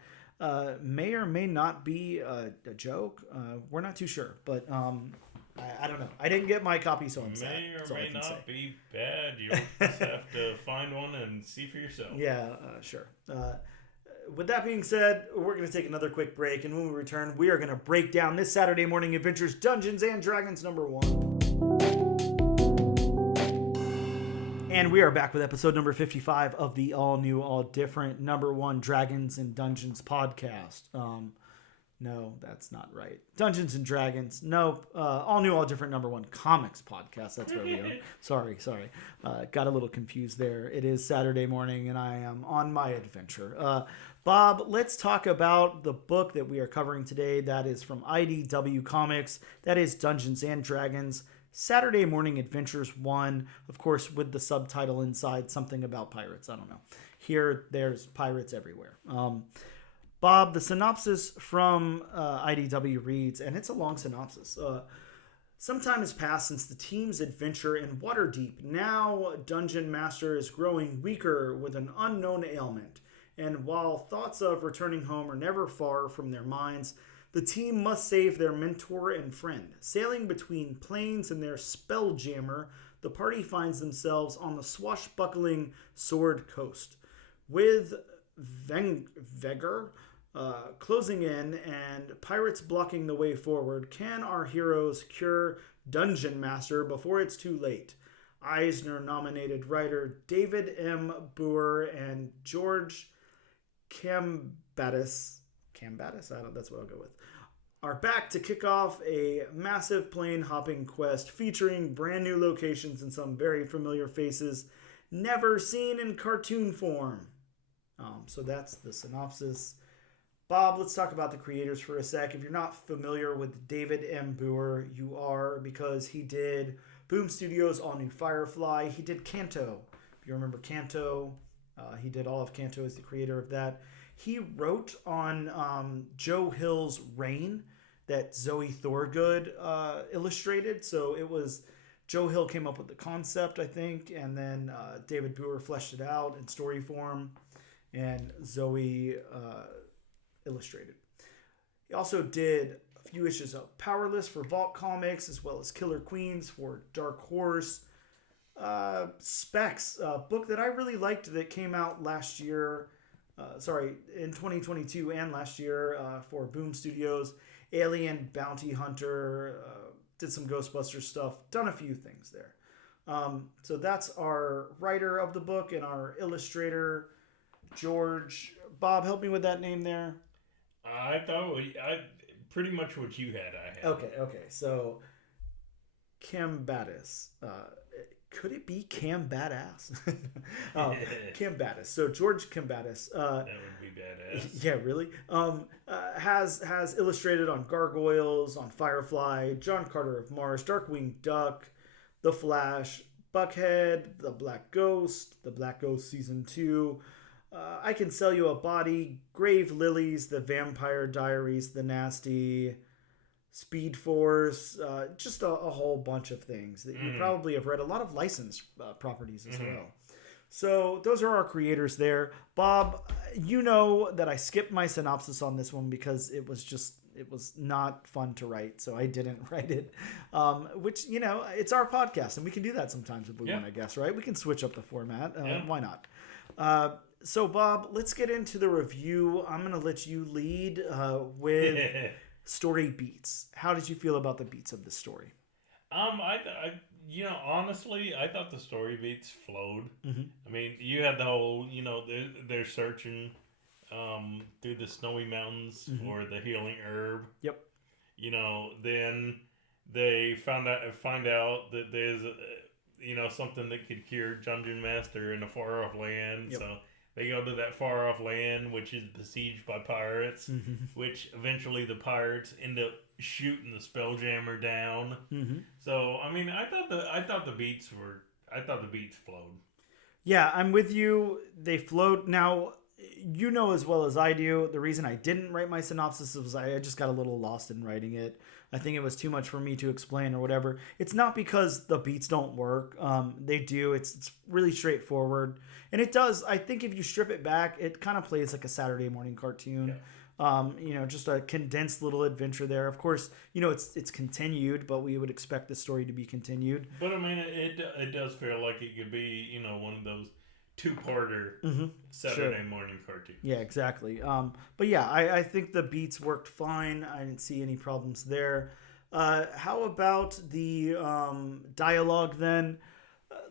may or may not be a joke. We're not too sure, but I don't know. I didn't get my copy, so I'm sad. May or may not be bad. You'll just have to find one and see for yourself. Yeah, sure. With that being said, we're going to take another quick break, and when we return, we are going to break down this Saturday morning adventures, Dungeons and Dragons #1. And we are back with episode number 55 of the all-new, all-different #1 Dragons and Dungeons podcast. No, that's not right. Dungeons and Dragons. Nope. All-new, all-different #1 comics podcast. That's where we are. Sorry. Got a little confused there. It is Saturday morning, and I am on my adventure. Bob, let's talk about the book that we are covering today. That is from IDW Comics. That is Dungeons and Dragons Saturday Morning Adventures 1. Of course, with the subtitle inside, something about pirates. I don't know. Here, there's pirates everywhere. Bob, the synopsis from IDW reads, and it's a long synopsis. Some time has passed since the team's adventure in Waterdeep. Now, Dungeon Master is growing weaker with an unknown ailment. And while thoughts of returning home are never far from their minds, the team must save their mentor and friend. Sailing between planes and their spelljammer, the party finds themselves on the swashbuckling Sword Coast. With Vegger closing in and pirates blocking the way forward, can our heroes cure Dungeon Master before it's too late? Eisner-nominated writer David M. Booher and George Kambadais, that's what I'll go with, are back to kick off a massive plane-hopping quest featuring brand new locations and some very familiar faces never seen in cartoon form. So that's the synopsis. Bob, let's talk about the creators for a sec. If you're not familiar with David M. Booher, you are, because he did Boom Studios' all-new Firefly. He did Canto. If you remember Canto, he did all of Canto as the creator of that. He wrote on Joe Hill's Reign that Zoe Thorgood illustrated. So it was Joe Hill came up with the concept, I think, and then David Booher fleshed it out in story form, and Zoe illustrated. He also did a few issues of Powerless for Vault Comics, as well as Killer Queens for Dark Horse. Specs, a book that I really liked that came out last year, in 2022 and last year for Boom Studios. Alien Bounty Hunter, did some Ghostbusters stuff, done a few things there. So that's our writer of the book and our illustrator, George. Bob, help me with that name there. I thought pretty much what you had. I had. Okay. So Kambadais. Could it be Kambadais? Kambadais. So George Kambadais. That would be badass. Yeah, really. Has illustrated on Gargoyles, on Firefly, John Carter of Mars, Darkwing Duck, The Flash, Buckhead, The Black Ghost Season 2. I Can Sell You a Body, Grave Lilies, The Vampire Diaries, The Nasty, Speed Force, just a whole bunch of things that you probably have read. A lot of licensed properties as well. So those are our creators there. Bob, you know that I skipped my synopsis on this one because it was not fun to write, so I didn't write it. Which, it's our podcast, and we can do that sometimes if we want, I guess, right? We can switch up the format. Why not? So, Bob, let's get into the review. I'm going to let you lead with story beats. How did you feel about the beats of the story? Honestly, I thought the story beats flowed. I mean, you had the whole, they're searching through the snowy mountains for the healing herb. Yep. Then they find out that there's, something that could cure Dungeon Master in a far off land. Yep. So they go to that far off land, which is besieged by pirates, which eventually the pirates end up shooting the Spelljammer down. So I mean, I thought the beats flowed. Yeah, I'm with you. They flowed. Now, you know as well as I do, the reason I didn't write my synopsis was I just got a little lost in writing it. I think it was too much for me to explain or whatever. It's not because the beats don't work. They do. It's really straightforward. And it does. I think if you strip it back, it kind of plays like a Saturday morning cartoon. Yeah. Just a condensed little adventure there. Of course, it's continued, but we would expect the story to be continued. But I mean, it does feel like it could be, one of those two-parter Saturday morning cartoons. Yeah, exactly. But yeah, I think the beats worked fine. I didn't see any problems there. How about the dialogue then?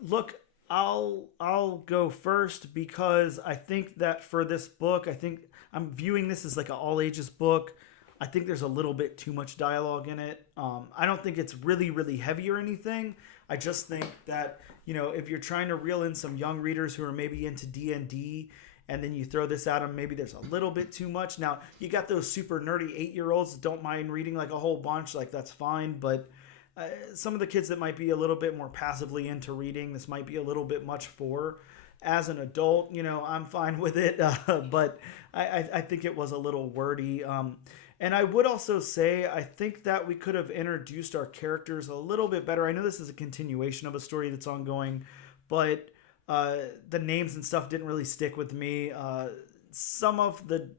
Look, I'll go first because I think that for this book, I think I'm viewing this as like an all ages book. I think there's a little bit too much dialogue in it. I don't think it's really, really heavy or anything. I just think that, if you're trying to reel in some young readers who are maybe into D&D and then you throw this at them, maybe there's a little bit too much. Now, you got those super nerdy 8-year-olds that don't mind reading like a whole bunch, like that's fine. But some of the kids that might be a little bit more passively into reading, this might be a little bit much for. As an adult, I'm fine with it. But I think it was a little wordy. And I would also say, I think that we could have introduced our characters a little bit better. I know this is a continuation of a story that's ongoing, but the names and stuff didn't really stick with me. Some of the,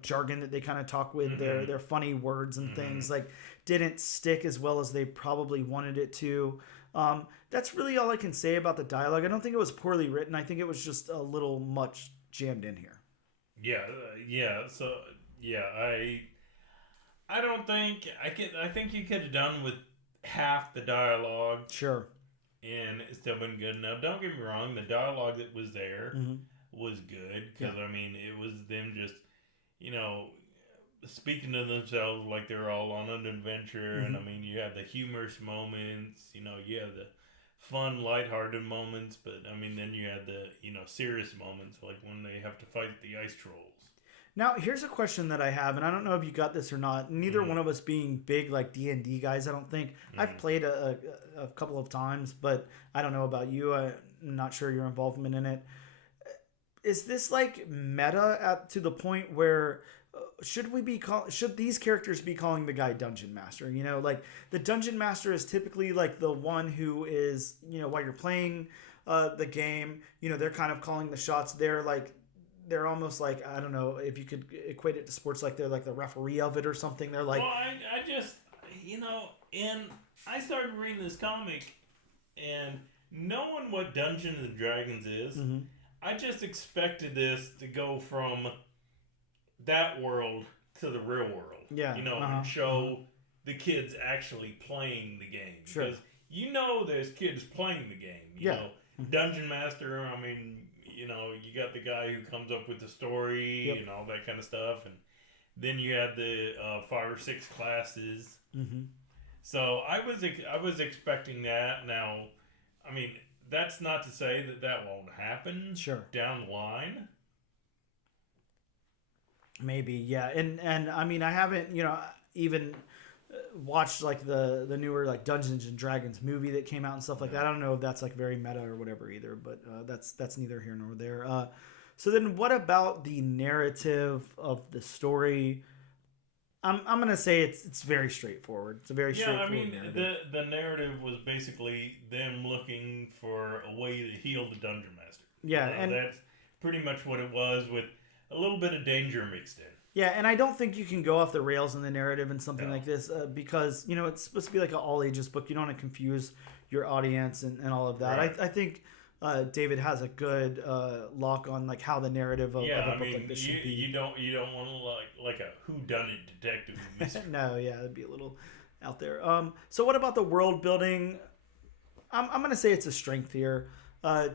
jargon that they kind of talk with, their funny words and things, like, didn't stick as well as they probably wanted it to. That's really all I can say about the dialogue. I don't think it was poorly written. I think it was just a little much jammed in here. Yeah. So, yeah, I don't think I think you could have done with half the dialogue. Sure. And it's still been good enough. Don't get me wrong, the dialogue that was there was good because I mean it was them just speaking to themselves like they're all on an adventure, and I mean you have the humorous moments, you have the fun, lighthearted moments, but I mean then you had the serious moments like when they have to fight the ice trolls. Now, here's a question that I have, and I don't know if you got this or not. Neither one of us being big, like, D&D guys, I don't think. I've played a couple of times, but I don't know about you. I'm not sure your involvement in it. Is this, like, meta to the point where should these characters be calling the guy Dungeon Master? Like, the Dungeon Master is typically, like, the one who is, while you're playing the game, they're kind of calling the shots. They're almost like, I don't know if you could equate it to sports, like they're like the referee of it or something. They're like, well, I just, and I started reading this comic and knowing what Dungeons and Dragons is, I just expected this to go from that world to the real world. Yeah. And show the kids actually playing the game. Sure. Because there's kids playing the game. You know, Dungeon Master, I mean, you got the guy who comes up with the story and all that kind of stuff. And Then you had the 5 or 6 classes. Mm-hmm. So I was expecting that. Now, I mean, that's not to say that that won't happen. Sure. Down the line. Maybe, yeah, and I mean, I haven't, even watched like the newer like Dungeons and Dragons movie that came out and stuff like that. I don't know if that's like very meta or whatever either, but that's neither here nor there. So then, what about the narrative of the story? I'm gonna say it's very straightforward. It's a very straightforward. Yeah, I mean, narrative. the narrative was basically them looking for a way to heal the dungeon master. Yeah, and that's pretty much what it was, with a little bit of danger mixed in. Yeah, and I don't think you can go off the rails in the narrative in something like this because, it's supposed to be like an all-ages book. You don't want to confuse your audience and all of that. Right. I think David has a good lock on like how the narrative of a book like this should be. You don't want to like a whodunit detective mystery. No, yeah, it'd be a little out there. So what about the world building? I'm going to say it's a strength here.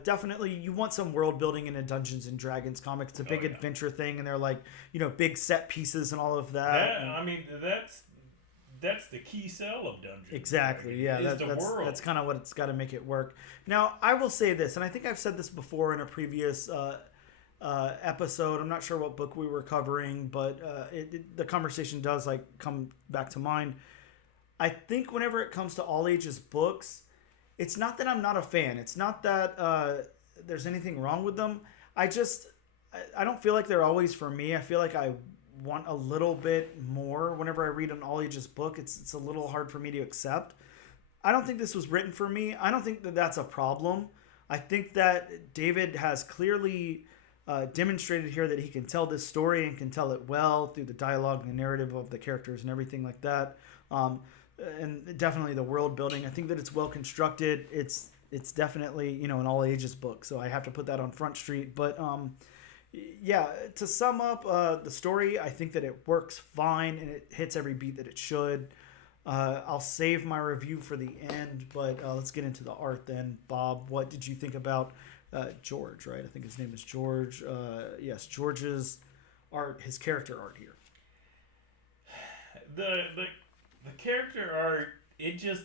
Definitely, you want some world building in a Dungeons and Dragons comic. It's a big adventure thing, and they're like, big set pieces and all of that. I mean, that's the key sell of Dungeons. Exactly. Yeah, that's kind of what it's got to make it work. Now, I will say this, and I think I've said this before in a previous episode. I'm not sure what book we were covering, but the conversation does like come back to mind. I think whenever it comes to all ages books, it's not that I'm not a fan. It's not that there's anything wrong with them. I don't feel like they're always for me. I feel like I want a little bit more whenever I read an all ages book. It's a little hard for me to accept. I don't think this was written for me. I don't think that that's a problem. I think that David has clearly demonstrated here that he can tell this story and can tell it well through the dialogue and the narrative of the characters and everything like that. And definitely the world building. I think that it's well constructed. It's definitely an all ages book, so I have to put that on Front Street. But yeah, to sum up the story, I think that it works fine and it hits every beat that it should. I'll save my review for the end, but let's get into the art then. Bob, what did you think about George? Right, I think his name is George. Yes, George's art, his character art here. The character art, it just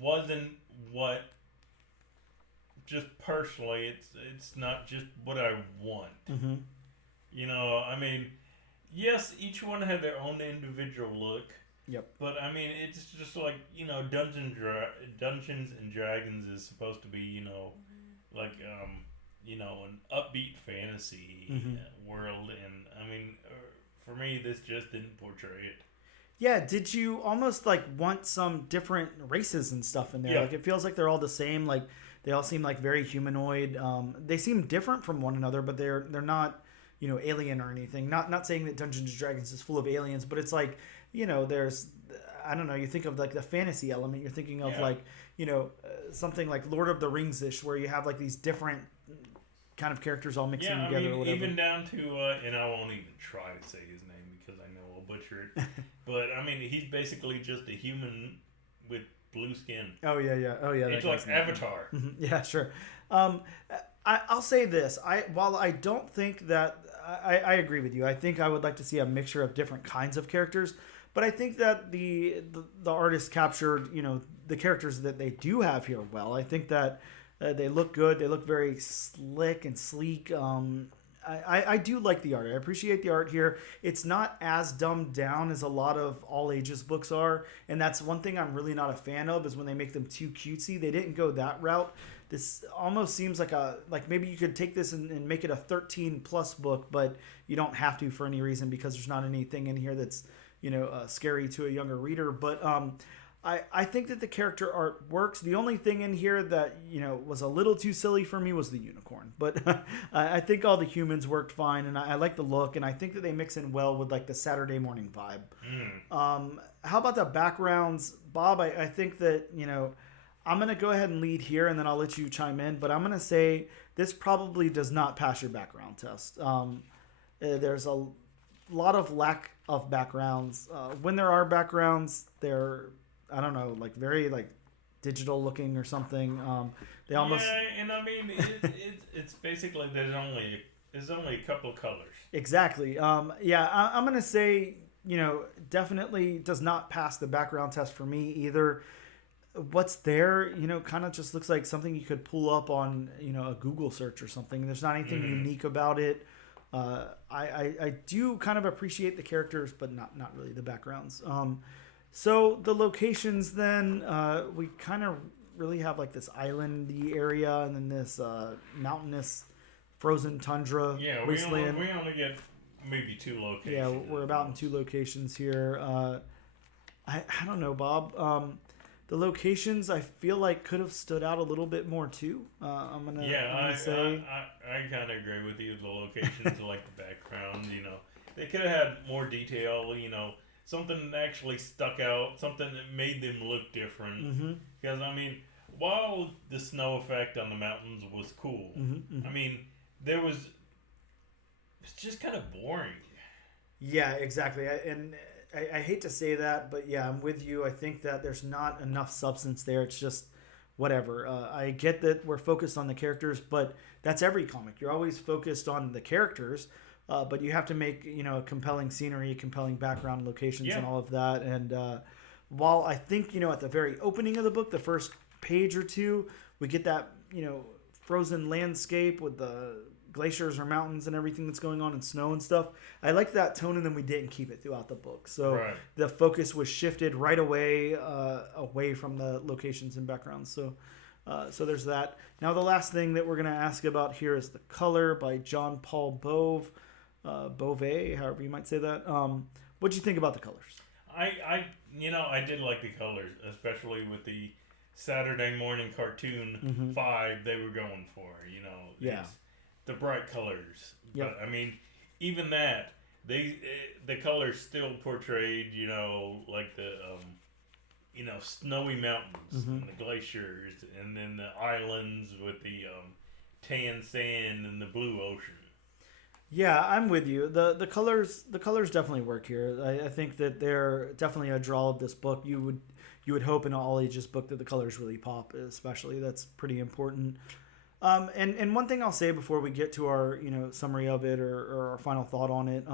wasn't what, just personally, it's not just what I want. Mm-hmm. I mean, yes, each one had their own individual look. Yep. But I mean, it's just like, Dungeons and Dragons is supposed to be, like an upbeat fantasy world, and I mean, for me, this just didn't portray it. Yeah, did you almost like want some different races and stuff in there? Yeah. Like it feels like they're all the same. Like they all seem like very humanoid. They seem different from one another, but they're not, alien or anything. Not saying that Dungeons and Dragons is full of aliens, but it's like, there's, I don't know. You think of like the fantasy element. You're thinking of like, something like Lord of the Rings-ish, where you have like these different kind of characters all mixing together. I mean, or whatever. even down to, and I won't even try to say his name because I know I'll butcher it. But I mean, he's basically just a human with blue skin. Oh yeah. It's like Avatar. Yeah, sure. I'll say this. While I don't think that I agree with you. I think I would like to see a mixture of different kinds of characters. But I think that the artist captured, the characters that they do have here well. I think that they look good. They look very slick and sleek. I do like the art. I appreciate the art here. It's not as dumbed down as a lot of all ages books are. And that's one thing I'm really not a fan of, is when they make them too cutesy. They didn't go that route. This almost seems like maybe you could take this and make it a 13 plus book, but you don't have to for any reason, because there's not anything in here that's scary to a younger reader. But I think that the character art works. The only thing in here that was a little too silly for me was the unicorn. But I think all the humans worked fine, and I like the look, and I think that they mix in well with like the Saturday morning vibe. How about the backgrounds, Bob? I think that I'm gonna go ahead and lead here, and then I'll let you chime in. But I'm gonna say this probably does not pass your background test. There's a lot of lack of backgrounds. When there are backgrounds, they're, I don't know, like very like digital looking or something. They almost, and I mean it's basically there's only a couple of colors. Exactly. I'm gonna say definitely does not pass the background test for me either. What's there, kind of just looks like something you could pull up on, a Google search or something. There's not anything unique about it. I do kind of appreciate the characters, but not really the backgrounds. So the locations then, we kind of really have like this islandy area and then this mountainous frozen tundra wasteland. We only get maybe 2 locations. Yeah, we're about in 2 locations here. I don't know, Bob. The locations I feel like could have stood out a little bit more too. I'm gonna say I kind of agree with you. The locations, like the background, they could have had more detail. Something that actually stuck out, something that made them look different. Because while the snow effect on the mountains was cool, it's just kind of boring. Yeah, exactly. I hate to say that, but yeah, I'm with you. I think that there's not enough substance there. It's just whatever. I get that we're focused on the characters, but that's every comic. You're always focused on the characters, but you have to make a compelling scenery, compelling background locations, and all of that. And while I think at the very opening of the book, the first page or 2, we get that frozen landscape with the glaciers or mountains and everything that's going on and snow and stuff. I like that tone, and then we didn't keep it throughout the book. So the focus was shifted right away from the locations and backgrounds. So there's that. Now the last thing that we're going to ask about here is the color by John Paul Bove, however you might say that. What'd you think about the colors? I did like the colors, especially with the Saturday morning cartoon 5 they were going for. The bright colors. Yep. But even that, the colors still portrayed, like the snowy mountains and the glaciers, and then the islands with the tan sand and the blue ocean. Yeah, I'm with you. The colors definitely work here. I think that they're definitely a draw of this book. You would hope in an all ages book that the colors really pop, especially. That's pretty important. And one thing I'll say before we get to our summary of it or our final thought on it,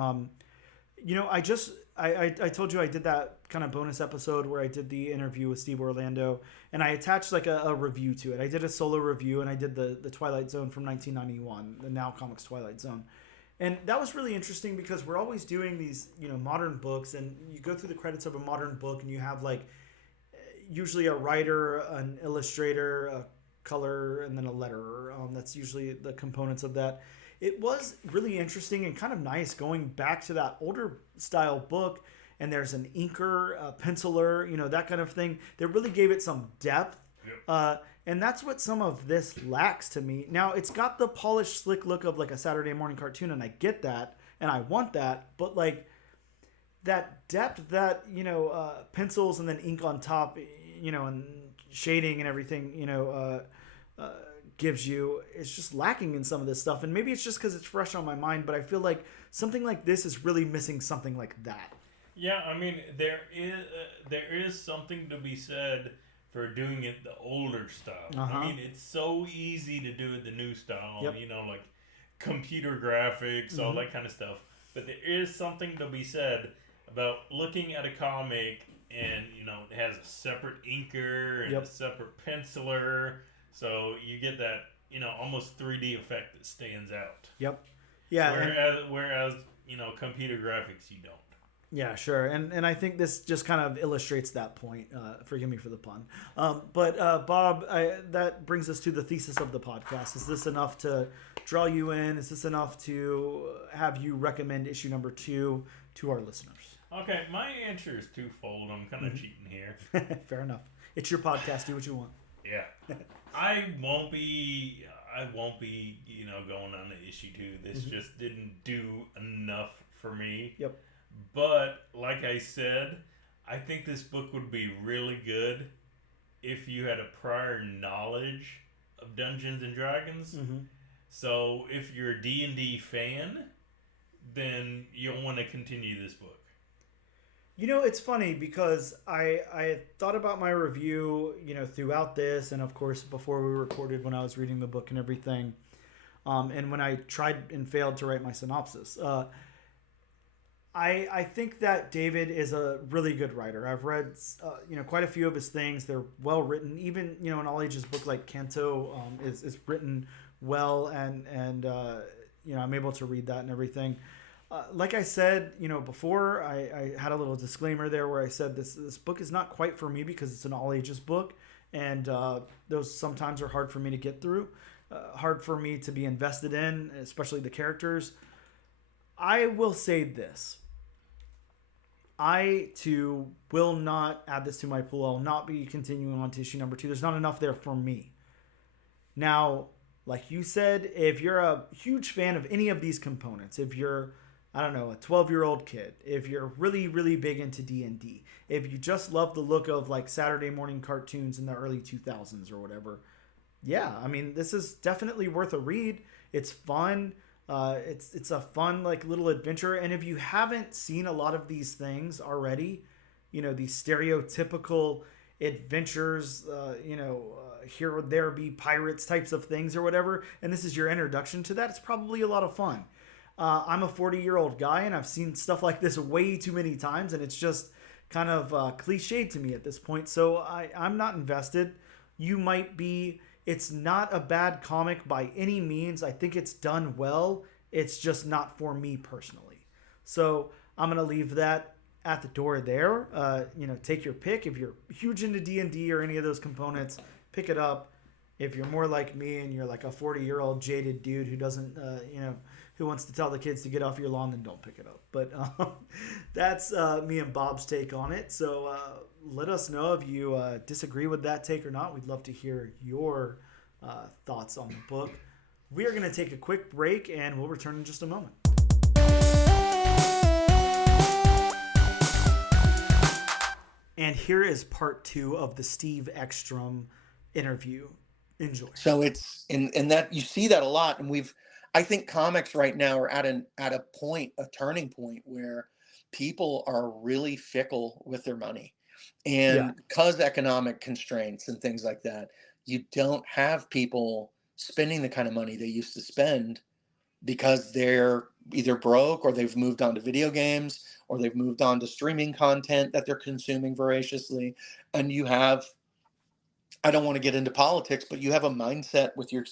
I told you I did that kind of bonus episode where I did the interview with Steve Orlando, and I attached like a review to it. I did a solo review, and I did the Twilight Zone from 1991, the Now Comics Twilight Zone. And that was really interesting because we're always doing these, modern books, and you go through the credits of a modern book and you have like usually a writer, an illustrator, a color, and then a letterer. That's usually the components of that. It was really interesting and kind of nice going back to that older style book, and there's an inker, a penciler, that kind of thing. That really gave it some depth. Yep. And that's what some of this lacks to me. Now, it's got the polished, slick look of like a Saturday morning cartoon, and I get that, and I want that, but like that depth that, pencils and then ink on top, and shading and everything, gives you, it's just lacking in some of this stuff. And maybe it's just because it's fresh on my mind, but I feel like something like this is really missing something like that. Yeah, there is something to be said for doing it the older style. It's so easy to do it the new style, like computer graphics, all that kind of stuff. But there is something to be said about looking at a comic and, it has a separate inker and a separate penciler. So you get that, almost 3D effect that stands out. Yep. Yeah. Whereas computer graphics, you don't. Yeah, sure. And I think this just kind of illustrates that point. Forgive me for the pun. But Bob, that brings us to the thesis of the podcast. Is this enough to draw you in? Is this enough to have you recommend issue number 2 to our listeners? Okay, my answer is twofold. I'm kind of cheating here. Fair enough. It's your podcast. Do what you want. Yeah. I won't be, going on to issue 2. This just didn't do enough for me. Yep. But, like I said, I think this book would be really good if you had a prior knowledge of Dungeons and Dragons. So, if you're a D&D fan, then you'll want to continue this book. It's funny because I thought about my review, throughout this, and of course before we recorded when I was reading the book and everything, and when I tried and failed to write my synopsis. I think that David is a really good writer. I've read quite a few of his things. They're well written. Even an all ages book like Canto is written well, and I'm able to read that and everything. Like I said, before, I had a little disclaimer there where I said this book is not quite for me because it's an all ages book, and those sometimes are hard for me to get through, hard for me to be invested in, especially the characters. I will say this: I too will not add this to my pool. I'll not be continuing on to issue number 2. There's not enough there for me. Now, like you said, if you're a huge fan of any of these components, if you're, I don't know, a 12-year-old kid, if you're really, really big into D&D, if you just love the look of like Saturday morning cartoons in the early 2000s or whatever, yeah, I mean, this is definitely worth a read. It's fun. It's a fun like little adventure, and if you haven't seen a lot of these things already, these stereotypical adventures, here or there be pirates types of things or whatever, and this is your introduction to that, it's probably a lot of fun. I'm a 40-year-old guy, and I've seen stuff like this way too many times, and it's just kind of cliched to me at this point. So I'm not invested. You might be. It's not a bad comic by any means. I think it's done well. It's just not for me personally. So I'm gonna leave that at the door there. Take your pick. If you're huge into D&D or any of those components, pick it up. If you're more like me and you're like a 40-year-old jaded dude who doesn't, who wants to tell the kids to get off your lawn, then don't pick it up. But that's me and Bob's take on it. So let us know if you disagree with that take or not. We'd love to hear your thoughts on the book. We are going to take a quick break, and we'll return in just a moment. And here is part 2 of the Steve Ekstrom interview. Enjoy. So it's in that you see that a lot, and I think comics right now are at a turning point where people are really fickle with their money, and because economic constraints and things like that, you don't have people spending the kind of money they used to spend because they're either broke or they've moved on to video games or they've moved on to streaming content that they're consuming voraciously, and you have. I don't want to get into politics, but you have a mindset with your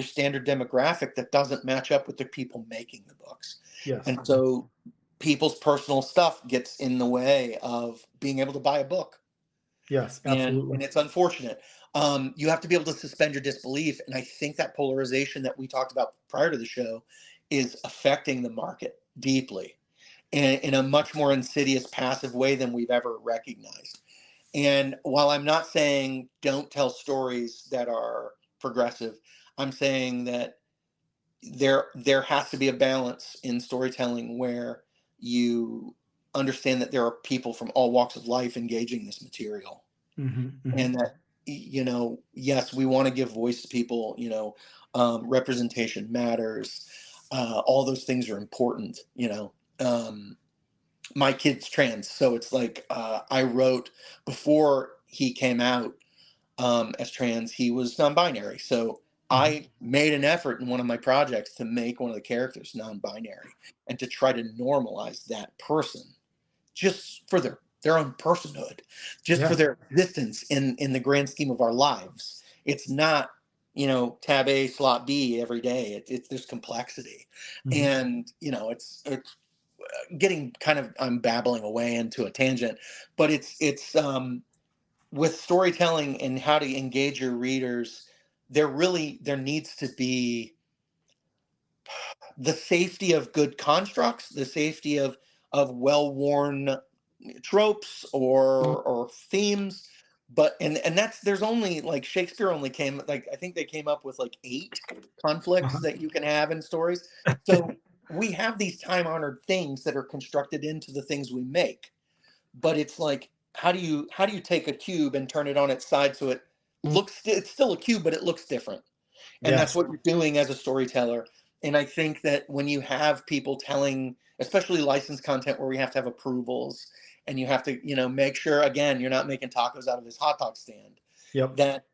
standard demographic that doesn't match up with the people making the books. Yes. And so people's personal stuff gets in the way of being able to buy a book. Yes, absolutely. And it's unfortunate. You have to be able to suspend your disbelief. And I think that polarization that we talked about prior to the show is affecting the market deeply and in a much more insidious, passive way than we've ever recognized. And while I'm not saying don't tell stories that are progressive, I'm saying that there has to be a balance in storytelling where you understand that there are people from all walks of life engaging this material. And that, yes, we want to give voice to people, representation matters. All those things are important, my kid's trans, so it's like I wrote before he came out as trans. He was non-binary, so I made an effort in one of my projects to make one of the characters non-binary and to try to normalize that person just for their own personhood, just for their existence in the grand scheme of our lives. It's not tab A slot B every day. It's there's complexity, and it's getting kind of, I'm babbling away into a tangent, but it's with storytelling and how to engage your readers, there needs to be the safety of good constructs, the safety of well-worn tropes or themes. But and that's, there's only, like, Shakespeare only came, like, I think they came up with like 8 conflicts that you can have in stories. So we have these time-honored things that are constructed into the things we make, but it's like, how do you take a cube and turn it on its side so it looks, it's still a cube, but it looks different? And that's what you're doing as a storyteller. And I think that when you have people telling, especially licensed content where we have to have approvals and you have to, make sure, again, you're not making tacos out of this hot dog stand, that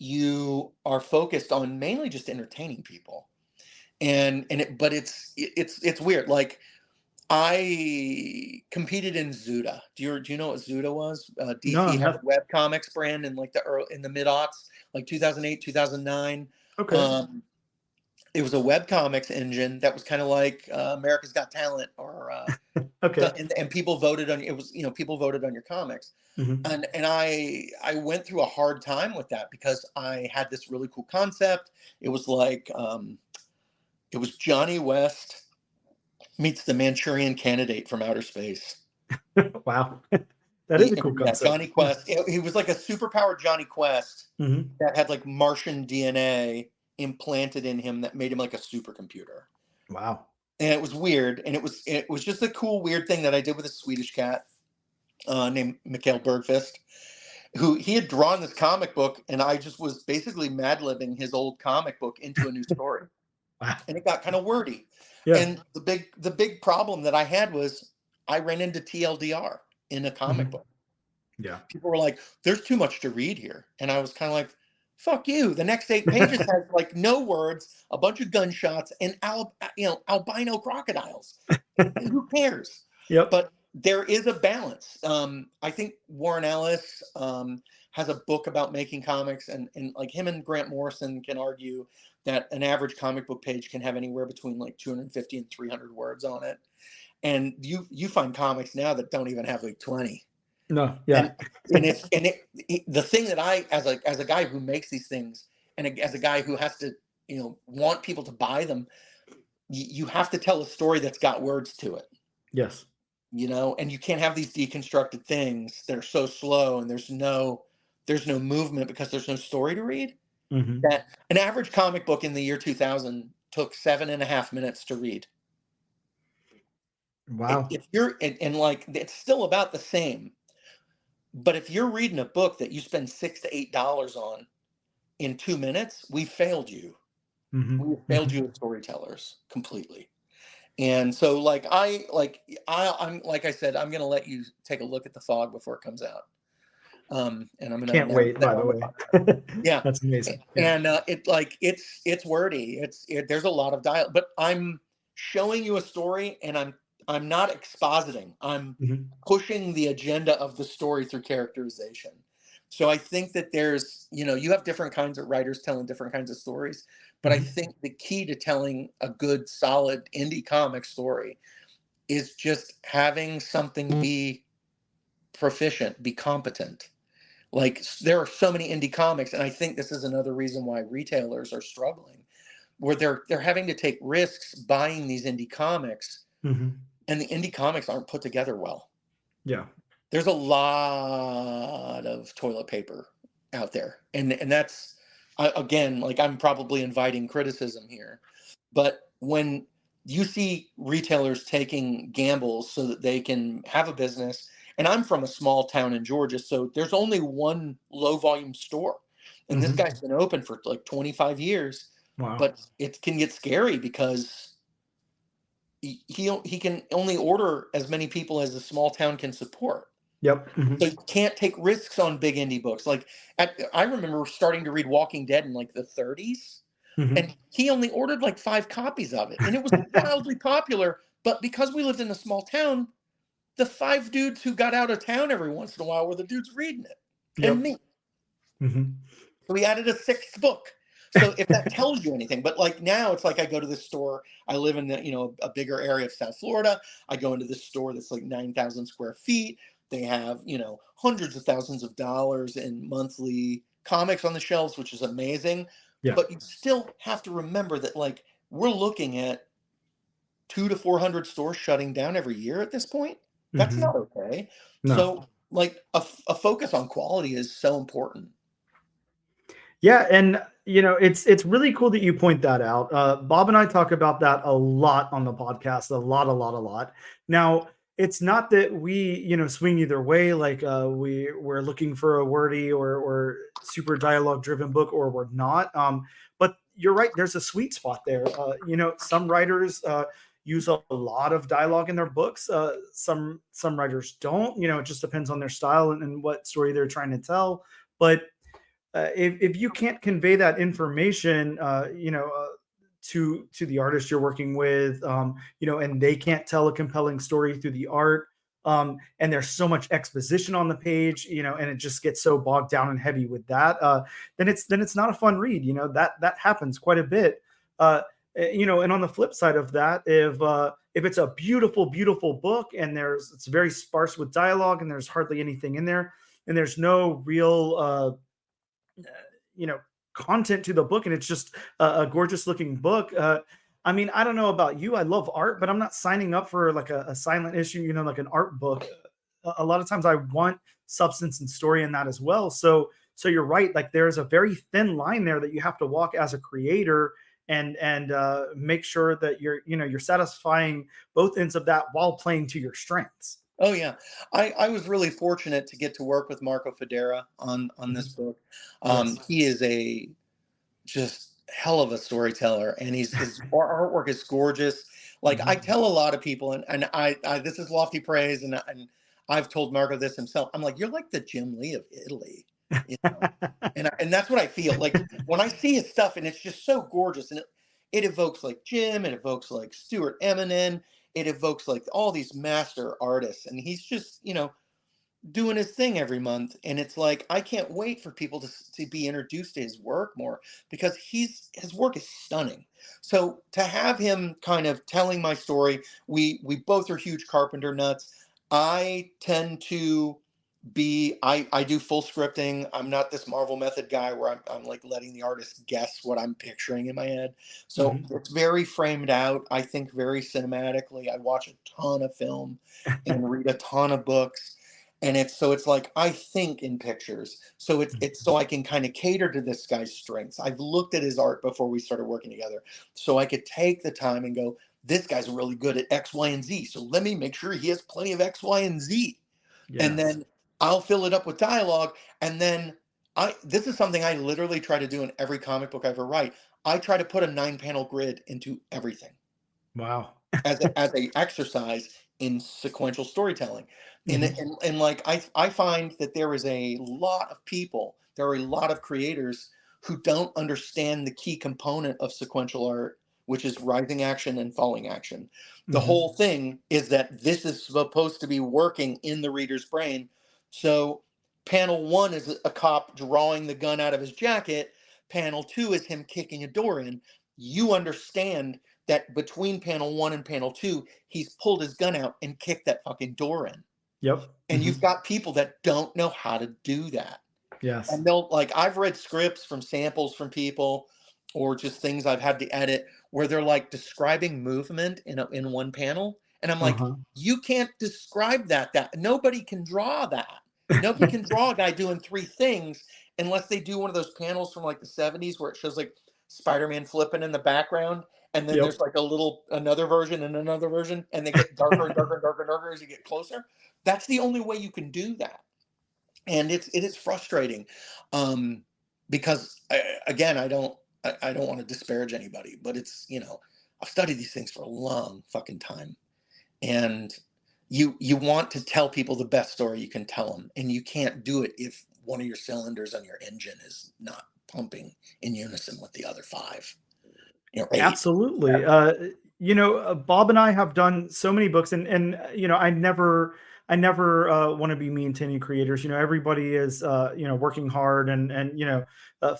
you are focused on mainly just entertaining people. But it's weird. Like, I competed in Zuda. Do you know what Zuda was? No, DC had a web comics brand in like the mid aughts, like 2008, 2009. okay. It was a web comics engine that was kind of like America's Got Talent, or Okay. and people voted on it. Was, people voted on your comics. Mm-hmm. And I went through a hard time with that because I had this really cool concept. It was like it was Johnny West meets the Manchurian Candidate from outer space. Wow. That is a cool Yeah, concept. Johnny Quest. He was like a superpowered Johnny Quest Mm-hmm. that had like Martian DNA implanted in him that made him like a supercomputer. Wow. And it was weird, and it was just a cool weird thing that I did with a Swedish cat named Mikael Bergfist, who he had drawn this comic book, and I just was basically mad-libbing his old comic book into a new story. Wow. And it got kind of wordy. Yeah. And the big problem that I had was I ran into TLDR in a comic book. Yeah. People were like, "There's too much to read here," and I was kind of like, "Fuck you." The next 8 pages has like no words, a bunch of gunshots, and albino crocodiles. Who cares? Yep. But there is a balance. I think Warren Ellis has a book about making comics, and like him and Grant Morrison can argue that an average comic book page can have anywhere between like 250 and 300 words on it. And you find comics now that don't even have like 20. No. Yeah. The thing that I, as a guy who makes these things, and as a guy who has to want people to buy them, you have to tell a story that's got words to it. Yes. And you can't have these deconstructed things that are so slow, and there's no movement because there's no story to read. Mm-hmm. That an average comic book in the year 2000 took 7.5 minutes to read. Wow. If you're and like it's still about the same, but if you're reading a book that you spend $6 to $8 on in 2 minutes, we failed you. Mm-hmm. We failed you as storytellers completely. And so I'm like I said, I'm gonna let you take a look at The Fog before it comes out. And I'm gonna Can't wait, by the way. Yeah, That's amazing. Yeah. And it's wordy. There's a lot of dialogue, but I'm showing you a story, and I'm not expositing. I'm pushing the agenda of the story through characterization. So I think that there's, you have different kinds of writers telling different kinds of stories, but I think the key to telling a good, solid indie comic story is just having something be proficient, be competent. Like, there are so many indie comics, and I think this is another reason why retailers are struggling, where they're having to take risks buying these indie comics, and the indie comics aren't put together well. Yeah. There's a lot of toilet paper out there, and that's again, like, I'm probably inviting criticism here, but when you see retailers taking gambles so that they can have a business. And I'm from a small town in Georgia, so there's only one low volume store. And this guy's been open for like 25 years. Wow. But it can get scary because he can only order as many people as a small town can support. Yep. So you can't take risks on big indie books. Like, I remember starting to read Walking Dead in like the 30s, and he only ordered like 5 copies of it. And it was wildly popular. But because we lived in a small town, the 5 dudes who got out of town every once in a while were the dudes reading it, and me. So we added a 6th book. So if that tells you anything, but like now it's like I go to this store. I live in a bigger area of South Florida. I go into this store that's like 9,000 square feet. They have hundreds of thousands of dollars in monthly comics on the shelves, which is amazing. Yeah. But you still have to remember that like we're looking at 200 to 400 stores shutting down every year at this point. That's not okay. No. So like a focus on quality is so important. Yeah. And it's really cool that you point that out. Bob and I talk about that a lot on the podcast, a lot. Now, it's not that we, swing either way. Like we're looking for a wordy or super dialogue driven book, or we're not. But you're right. There's a sweet spot there. Some writers, use a lot of dialogue in their books. Some writers don't. It just depends on their style and what story they're trying to tell. But if you can't convey that information, to the artist you're working with, and they can't tell a compelling story through the art. And there's so much exposition on the page, and it just gets so bogged down and heavy with that. Then it's not a fun read. That happens quite a bit. And on the flip side of that, if it's a beautiful, beautiful book and it's very sparse with dialogue and there's hardly anything in there, and there's no real content to the book, and it's just a gorgeous looking book. I mean, I don't know about you. I love art, but I'm not signing up for like a silent issue, like an art book. A lot of times I want substance and story in that as well. So you're right. Like there's a very thin line there that you have to walk as a creator, and make sure that you're satisfying both ends of that while playing to your strengths. Oh yeah, I was really fortunate to get to work with Marco Federa on this book. Yes. He is a just hell of a storyteller, and his artwork is gorgeous. Like I tell a lot of people, and I this is lofty praise, and I've told Marco this himself. I'm like, you're like the Jim Lee of Italy, and that's what I feel like when I see his stuff, and it's just so gorgeous, and it evokes like Jim, it evokes like Stuart Eminem. It evokes like all these master artists, and he's just, doing his thing every month. And it's like, I can't wait for people to be introduced to his work more, because his work is stunning. So to have him kind of telling my story, we both are huge Carpenter nuts. I tend to I do full scripting. I'm not this Marvel method guy where I'm like letting the artist guess what I'm picturing in my head. So it's very framed out. I think very cinematically. I watch a ton of film and read a ton of books. And it's like I think in pictures. So it's so I can kind of cater to this guy's strengths. I've looked at his art before we started working together. So I could take the time and go, this guy's really good at X, Y, and Z. So let me make sure he has plenty of X, Y, and Z. Yes. And then I'll fill it up with dialogue. And then this is something I literally try to do in every comic book I ever write. I try to put a 9-panel grid into everything. Wow. as a exercise in sequential storytelling. And like, I find that there is a lot of people, there are a lot of creators who don't understand the key component of sequential art, which is rising action and falling action. The whole thing is that this is supposed to be working in the reader's brain. So panel 1 is a cop drawing the gun out of his jacket. Panel 2 is him kicking a door in. You understand that between panel 1 and panel 2, he's pulled his gun out and kicked that fucking door in. Yep. And you've got people that don't know how to do that. Yes. And they'll, like, I've read scripts from samples from people, or just things I've had to edit, where they're like describing movement in one panel. And I'm like, you can't describe that. Nobody can draw that. Nobody can draw a guy doing 3 things unless they do one of those panels from like the 70s where it shows like Spider-Man flipping in the background. And then there's like another version and another version, and they get darker and darker and darker and darker as you get closer. That's the only way you can do that. And it is frustrating, because again, I don't want to disparage anybody, but it's, I've studied these things for a long fucking time, and you want to tell people the best story you can tell them, and you can't do it if one of your cylinders on your engine is not pumping in unison with the other 5. Absolutely. Bob and I have done so many books, and I never want to be mean to any creators. Everybody is working hard and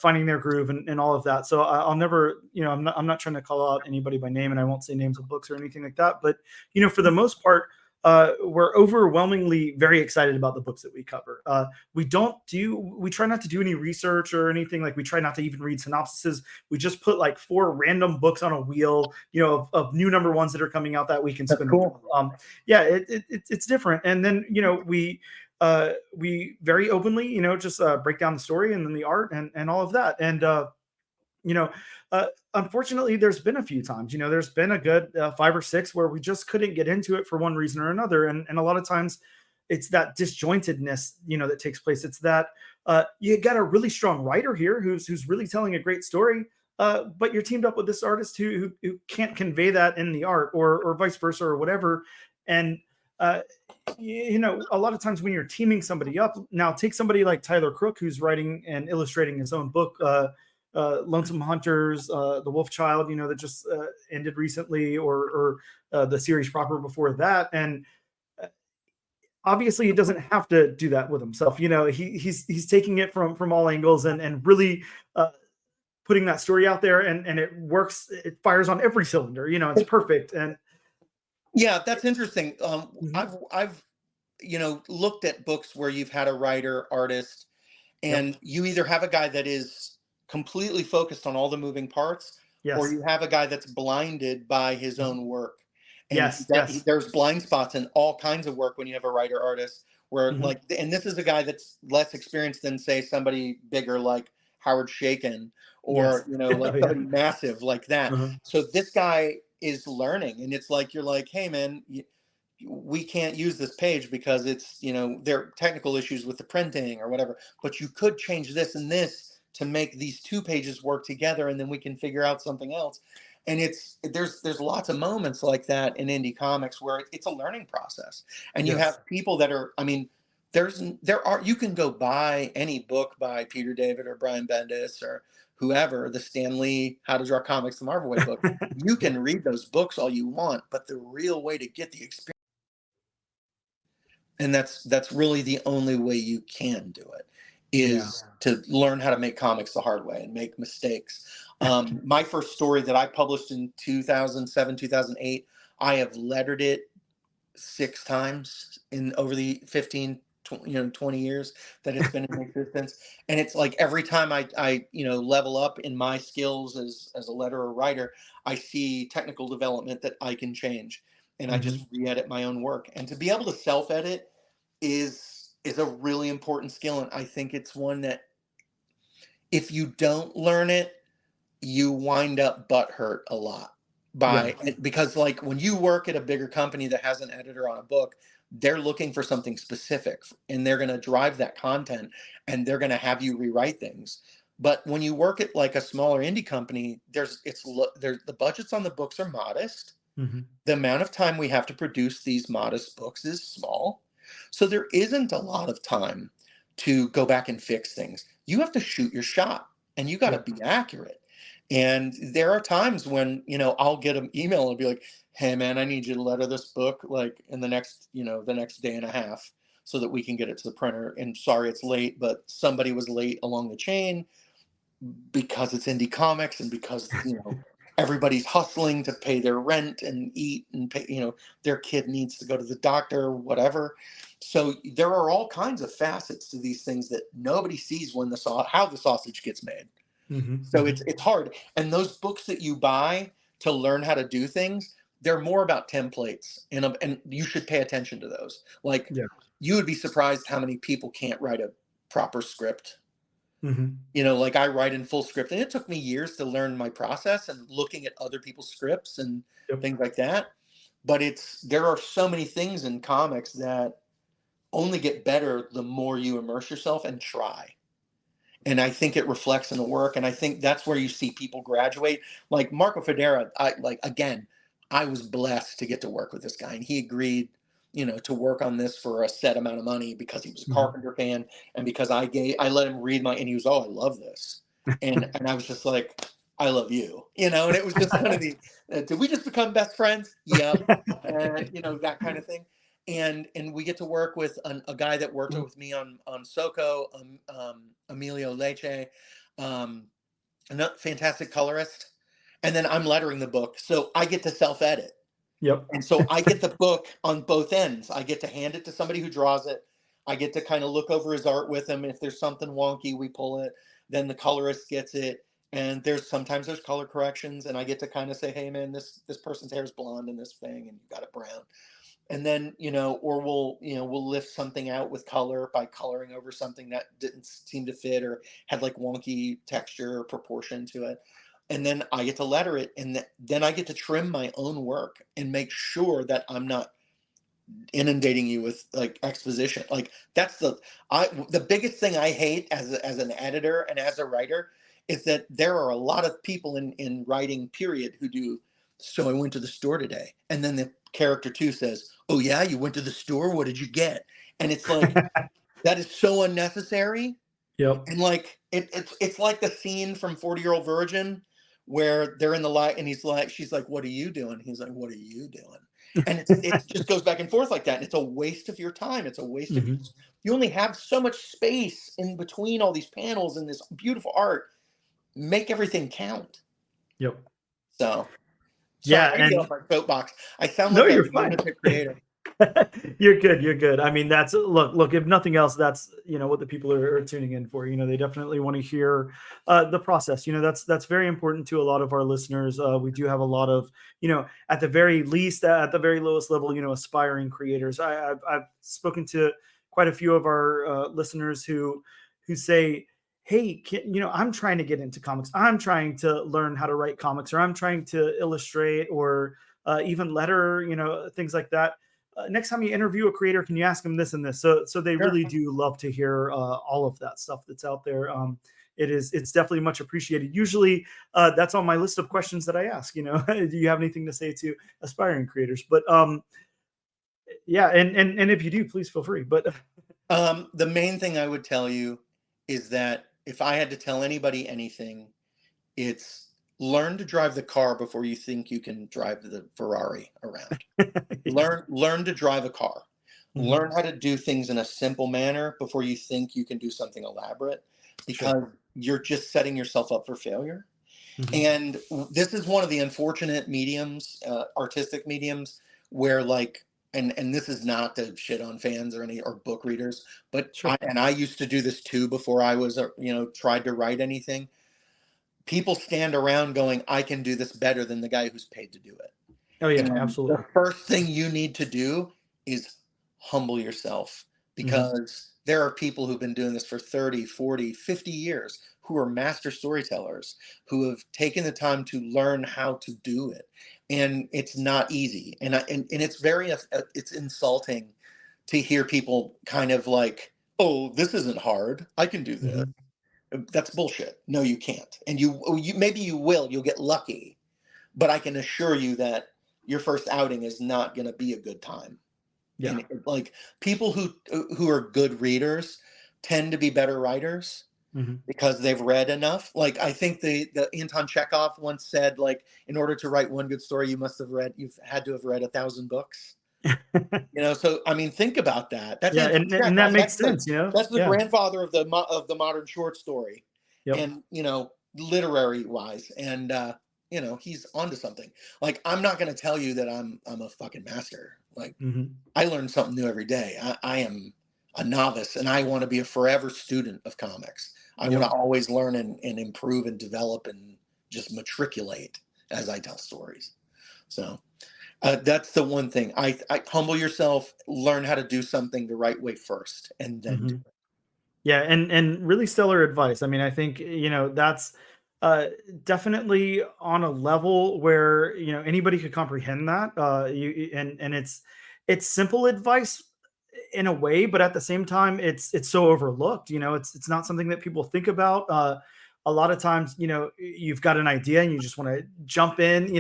finding their groove and all of that. So I'll never, I'm not trying to call out anybody by name, and I won't say names of books or anything like that. But for the most part, we're overwhelmingly very excited about the books that we cover. We try not to do any research or anything. Like, we try not to even read synopsises. We just put like 4 random books on a wheel, of new number 1s that are coming out that week and spin. Cool. It's different. And then, we very openly, just break down the story and then the art and all of that. And, unfortunately, there's been a few times, there's been a good 5 or 6 where we just couldn't get into it for one reason or another. And a lot of times it's that disjointedness, that takes place. It's that you got a really strong writer here who's really telling a great story, but you're teamed up with this artist who can't convey that in the art, or vice versa, or whatever. And a lot of times when you're teaming somebody up, now take somebody like Tyler Crook, who's writing and illustrating his own book, Lonesome Hunters, The Wolf Child, that just ended recently, or the series proper before that. And obviously he doesn't have to do that with himself. He's taking it from all angles, and really putting that story out there, and it works. It fires on every cylinder. It's perfect. And yeah, that's interesting. Mhm. I've looked at books where you've had a writer, artist, Yep. and you either have a guy that is completely focused on all the moving parts, or Yes. you have a guy that's blinded by his Mhm. own work. And Yes. Yes. there's blind spots in all kinds of work when you have a writer artist, where Mhm. and this is a guy that's less experienced than, say, somebody bigger like Howard Shakin, or Yes. Oh, like yeah. somebody massive like that. Uh-huh. So this guy is learning, and it's like, you're like, hey man, we can't use this page because it's, there are technical issues with the printing or whatever, but you could change this and this to make these two pages work together, and then we can figure out something else. And there's lots of moments like that in indie comics where it's a learning process, and you Yes. have people that are, I mean, you can go buy any book by Peter David or Brian Bendis or whoever, the Stan Lee How to Draw Comics the Marvel Way book. You can read those books all you want, but the real way to get the experience, and that's really the only way you can do it, Yeah. is to learn how to make comics the hard way and make mistakes. My first story that I published in 2007, 2008, I have lettered it 6 times in over the 15, 20 years that it's been in existence. And it's like every time I level up in my skills as a letterer or writer, I see technical development that I can change, and I just Mhm. re-edit my own work. And to be able to self-edit is a really important skill, and I think it's one that, if you don't learn it, you wind up butthurt a lot, Yeah. because like when you work at a bigger company that has an editor on a book, they're looking for something specific, and they're going to drive that content, and they're going to have you rewrite things. But when you work at like a smaller indie company, the budgets on the books are modest. Mhm. The amount of time we have to produce these modest books is small. So there isn't a lot of time to go back and fix things. You have to shoot your shot, and you got to Yep. be accurate. And there are times when, I'll get an email and be like, hey man, I need you to letter this book like in the next day and a half, so that we can get it to the printer. And sorry it's late, but somebody was late along the chain, because it's indie comics, and because everybody's hustling to pay their rent and eat and pay, their kid needs to go to the doctor or whatever. So there are all kinds of facets to these things that nobody sees when how the sausage gets made. Mhm. So Mhm. it's hard. And those books that you buy to learn how to do things, they're more about templates, and you should pay attention to those. Like, Yeah. you would be surprised how many people can't write a proper script. Mhm. Like, I write in full script, and it took me years to learn my process and looking at other people's scripts and Yep. things like that. But there are so many things in comics that only get better the more you immerse yourself and try. And I think it reflects in the work, and I think that's where you see people graduate. Like Marco Federa, I was blessed to get to work with this guy, and he agreed, to work on this for a set amount of money because he was a Mhm. Carpenter fan, and because I let him read and he was, oh, I love this, and I was just like, I love you, and it was just kind of did we just become best friends? Yep, and that kind of thing. And we get to work with a guy that worked with me on Soko, Emilio Leche, a fantastic colorist. And then I'm lettering the book, so I get to self-edit, Yep. and so I get the book on both ends. I get to hand it to somebody who draws it. I get to kind of look over his art with him. If there's something wonky, we pull it. Then the colorist gets it, and sometimes there's color corrections, and I get to kind of say, hey man, this person's hair is blonde in this thing, and you got it brown. And then or we'll lift something out with color by coloring over something that didn't seem to fit or had like wonky texture or proportion to it. And then I get to letter it, and then I get to trim my own work and make sure that I'm not inundating you with like exposition. Like, that's the biggest thing I hate as an editor and as a writer, is that there are a lot of people in writing period who do, so I went to the store today, and then the character 2 says, oh yeah, you went to the store, what did you get? And it's like, that is so unnecessary. Yep. And like, it's like the scene from 40-Year-Old Virgin where they're in the light and she's like, "What are you doing?" He's like, "What are you doing?" And it just goes back and forth like that. And it's a waste of your time. It's a waste of Hmm. you only have so much space in between all these panels and this beautiful art. Make everything count. Yep. So sorry, Yeah, I get and off my soapbox. I sound no, like a you're fine. lunatic creator. You're good. You're good. I mean, that's look. If nothing else, that's what the people are tuning in for. They definitely want to hear the process. That's very important to a lot of our listeners. We do have a lot of at the very least, at the very lowest level, aspiring creators. I've spoken to quite a few of our listeners who say, "Hey, I'm trying to get into comics. I'm trying to learn how to write comics, or I'm trying to illustrate, or even letter, things like that. Next time you interview a creator, can you ask them this and this?" So they Sure. really do love to hear all of that stuff that's out there. It's definitely much appreciated. Usually, that's on my list of questions that I ask. Do you have anything to say to aspiring creators? But yeah, and if you do, please feel free. But The main thing I would tell you is that if I had to tell anybody anything, it's learn to drive the car before you think you can drive the Ferrari around. Learn to drive a car. Mhm. Learn how to do things in a simple manner before you think you can do something elaborate, because you're just setting yourself up for failure. Mhm. And this is one of the unfortunate mediums, artistic mediums, where and this is not to shit on fans or book readers, but Sure. I used to do this too before I was tried to write anything. People stand around going, "I can do this better than the guy who's paid to do it." Oh yeah, And absolutely. the first thing you need to do is humble yourself, Mhm. because there are people who've been doing this for 30, 40, 50 years who are master storytellers who have taken the time to learn how to do it. And it's not easy. And it's it's insulting to hear people kind of like, "Oh, this isn't hard. I can do this." Mhm. That's bullshit. No, you can't. And you maybe you will. You'll get lucky, but I can assure you that your first outing is not going to be a good time. Yeah. And like, people who are good readers tend to be better writers Mhm. because they've read enough. Like, I think the Anton Chekhov once said, like, in order to write one good story, you've had to have read 1,000 books. So I mean, think about that. That's Yeah, Anton and that Chekhov. makes sense. That's the Yeah. grandfather of the modern short story, Yep. and literary wise, and he's onto something. Like, I'm not going to tell you that I'm a fucking master. Like, Mhm. I learn something new every day. I am a novice, and I want to be a forever student of comics. I want Yep. to always learn and improve and develop and just matriculate as I tell stories. So that's the one thing. I humble yourself, learn how to do something the right way first, and then do Mhm. Yeah, and really stellar advice. I mean, I think that's uh, definitely on a level where anybody could comprehend that. And it's simple advice in a way, but at the same time, it's so overlooked. It's not something that people think about. A lot of times, you've got an idea and you just want to jump in,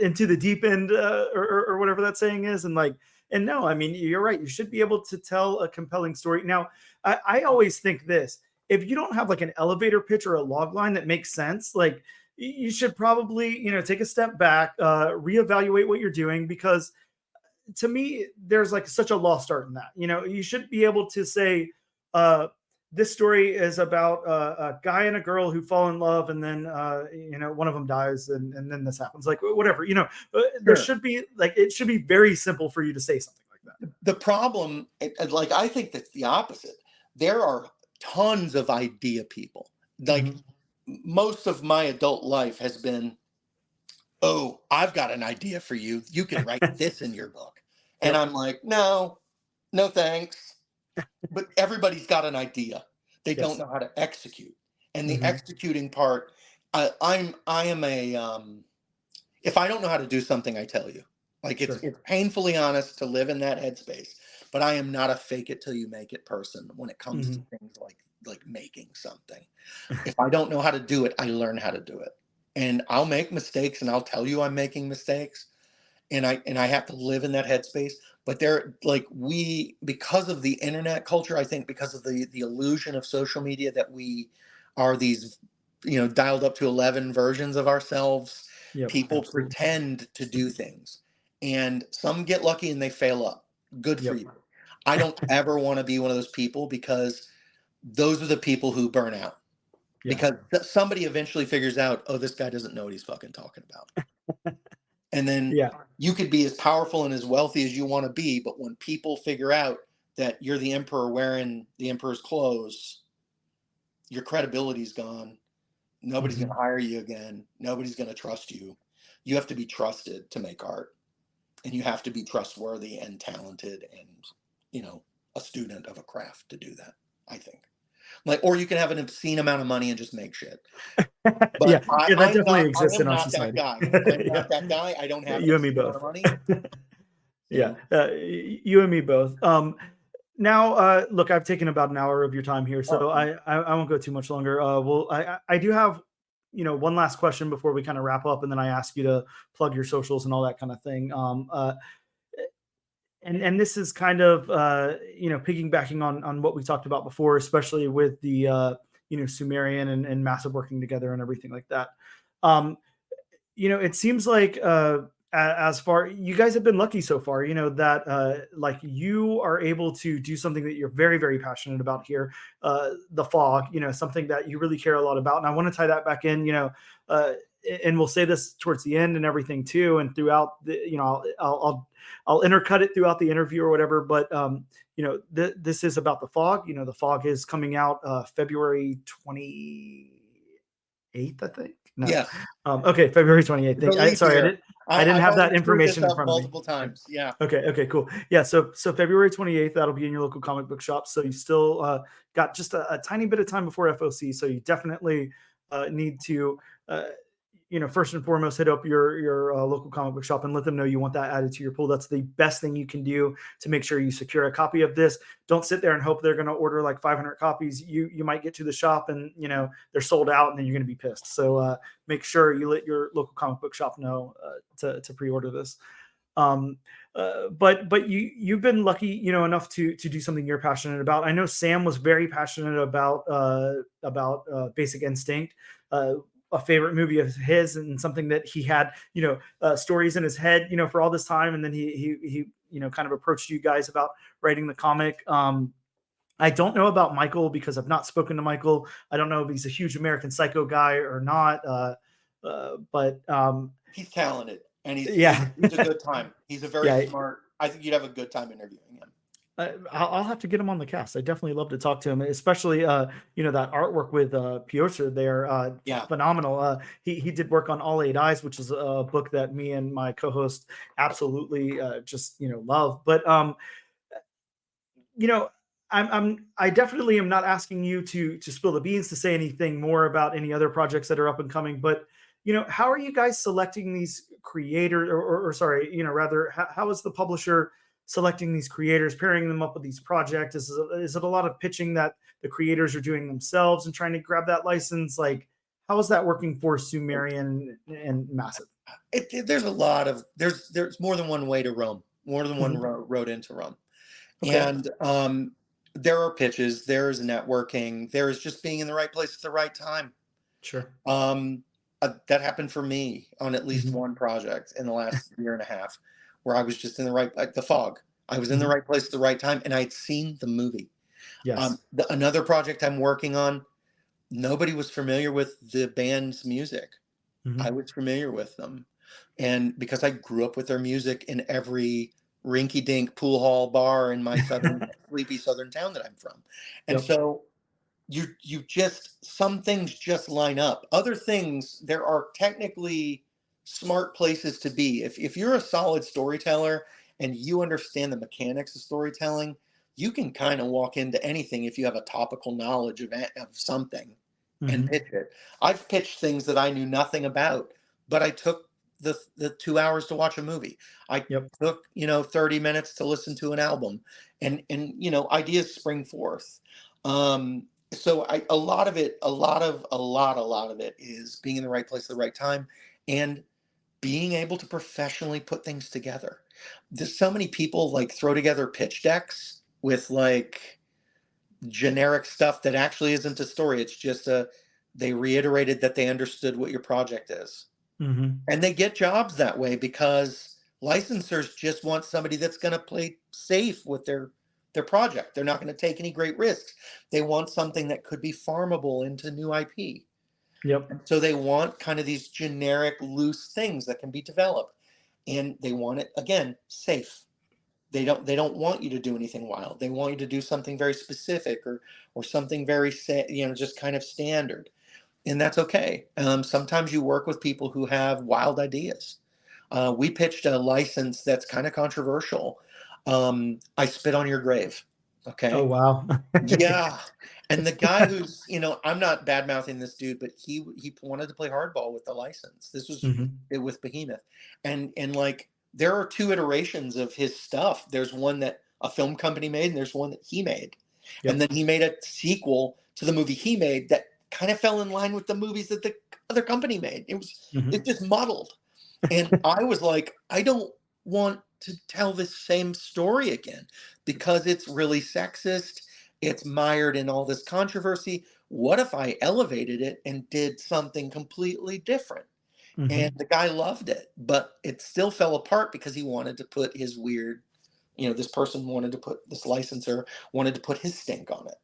into the deep end, or whatever that saying is, and no, I mean, you're right. You should be able to tell a compelling story. Now, I always think this: if you don't have like an elevator pitch or a log line that makes sense, like you should probably take a step back, reevaluate what you're doing, because to me there's like such a lost art in that. You should be able to say, uh, this story is about a guy and a girl who fall in love, and then one of them dies, and then this happens, like whatever. There Sure. should be like, it should be very simple for you to say something like that. The problem, like, I think that's the opposite. There are tons of idea people. Like, Mhm. most of my adult life has been, "Oh, I've got an idea for you. You can write this in your book." And Yep. I'm like, "No, no thanks." But everybody's got an idea. They don't Yes. know how to execute. And the Hmm. executing part, I am a if I don't know how to do something, I tell you. Like, Sure. it's painfully honest to live in that headspace. But I am not a fake it till you make it person when it comes to Hmm. things like making something. If I don't know how to do it, I learn how to do it. And I'll make mistakes and I'll tell you I'm making mistakes. And I have to live in that headspace. But because of the internet culture, I think, because of the illusion of social media, that we are these, dialed up to 11 versions of ourselves. Yep, People absolutely. pretend to do things, and some get lucky and they fail up. Good for Yep. you. I don't ever want to be one of those people, because those are the people who burn out. Yeah. Because somebody eventually figures out, oh, this guy doesn't know what he's fucking talking about. And then Yeah. you could be as powerful and as wealthy as you want to be, but when people figure out that you're the emperor wearing the emperor's clothes, your credibility's gone. Nobody's Mhm. going to hire you again. Nobody's going to trust you. You have to be trusted to make art, and you have to be trustworthy and talented and, a student of a craft to do that, I think. Like, or you can have an obscene amount of money and just make shit. Yeah, But that definitely I exists am in our not that society. guy. I'm Yeah. not that guy. I don't have an You and me obscene amount both. of money. Yeah, So, you and me both. Now, look, I've taken about an hour of your time here, so I won't go too much longer. Well, I do have, one last question before we kind of wrap up, and then I ask you to plug your socials and all that kind of thing. And this is kind of piggybacking on what we talked about before, especially with the Sumerian and massive working together and everything like that. Um, it seems like as far you guys have been lucky so far, that like you are able to do something that you're very, very passionate about here, the fog, something that you really care a lot about. And I want to tie that back in, uh, and we'll say this towards the end and everything too, and throughout the, I'll intercut it throughout the interview or whatever. But this is about the fog. The fog is coming out February 28th, I think. No. yes, Okay, February 28th. the leap Sorry, year. I didn't I've have that already screwed this information in up front of me. multiple times. Yeah. Okay, cool. Yeah, so February 28th, that'll be in your local comic book shop. So you still got just a tiny bit of time before FOC. So you definitely need to first and foremost, hit up your local comic book shop and let them know you want that added to your pool. That's the best thing you can do to make sure you secure a copy of this. Don't sit there and hope they're going to order like 500 copies. You might get to the shop and they're sold out, and then you're going to be pissed. So make sure you let your local comic book shop know to pre-order this. But you've been lucky, enough to do something you're passionate about. I know Sam was very passionate about Basic Instinct, a favorite movie of his, and something that he had, stories in his head, for all this time, and then he kind of approached you guys about writing the comic. I don't know about Michael because I've not spoken to Michael. I don't know if he's a huge American Psycho guy or not. But He's talented, and he's yeah, a good time. He's a very yeah. smart. I think you'd have a good time interviewing him. I'll have to get him on the cast. I definitely love to talk to him, especially that artwork with Piotr there. Yeah. Phenomenal. He did work on All Eight Eyes, which is a book that me and my co-host absolutely just love. But I definitely am not asking you to spill the beans, to say anything more about any other projects that are up and coming. But how are you guys selecting these creators, or sorry, rather, how is the publisher selecting these creators, pairing them up with these projects? Is it a lot of pitching that the creators are doing themselves and trying to grab that license? Like, how is that working for Sumerian and Massive? There's a lot of there's more than one way to Rome, more than one road into Rome. Okay. And there are pitches, there's networking, there's just being in the right place at the right time. Sure. That happened for me on at least one project in the last year and a half, where I was just in the right, like The Fog. I was in the right place at the right time, and I'd seen the movie. Yes. Another project I'm working on, nobody was familiar with the band's music. I was familiar with them, and because I grew up with their music in every rinky-dink pool hall bar in my sleepy southern town that I'm from. And so you just, some things just line up. Other things, there are technically smart places to be. If you're a solid storyteller and you understand the mechanics of storytelling, you can kind of walk into anything if you have a topical knowledge of something and pitch it. I've pitched things that I knew nothing about, but I took the 2 hours to watch a movie. I took 30 minutes to listen to an album, and ideas spring forth. So a lot of it is being in the right place at the right time, and being able to professionally put things together. There's so many people like throw together pitch decks with like generic stuff that actually isn't a story. It's just They reiterated that they understood what your project is. Mm-hmm. And they get jobs that way because licensors just want somebody that's going to play safe with their project. They're not going to take any great risks. They want something that could be farmable into new IP. Yep. And so they want kind of these generic loose things that can be developed. And they want it, again, safe. They don't want you to do anything wild. They want you to do something very specific or something very just kind of standard. And that's okay. Sometimes you work with people who have wild ideas. We pitched a license that's kind of controversial. I Spit on Your Grave. Oh Okay. wow. Yeah. And the guy who's, I'm not bad mouthing this dude, but he wanted to play hardball with the license. This was Mm-hmm. it with Behemoth. And like there are two iterations of his stuff. There's one that a film company made, and there's one that he made. And Yep. then he made a sequel to the movie he made that kind of fell in line with the movies that the other company made. Mm-hmm. It's just muddled. And I was like, I don't want to tell this same story again because it's really sexist. It's mired in all this controversy. What if I elevated it and did something completely different? Mm-hmm. And the guy loved it, but it still fell apart because he wanted to put his weird, this person wanted to put, this licensor wanted to put his stink on it.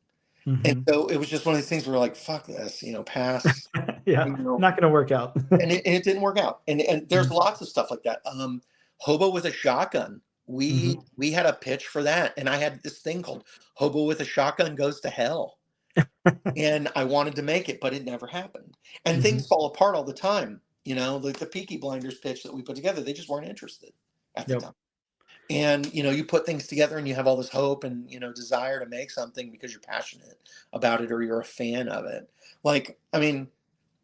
And Mm-hmm. so it was just one of these things where we're like, fuck this, pass. Yeah, not gonna work out. And it didn't work out. And there's Mm-hmm. lots of stuff like that. Hobo with a Shotgun. Mm-hmm. We had a pitch for that, and I had this thing called Hobo with a Shotgun Goes to Hell. And I wanted to make it, but it never happened. And Mm-hmm. things fall apart all the time. Like the Peaky Blinders pitch that we put together, they just weren't interested at the Yep. time. And you put things together and you have all this hope and desire to make something because you're passionate about it or you're a fan of it. Like, I mean,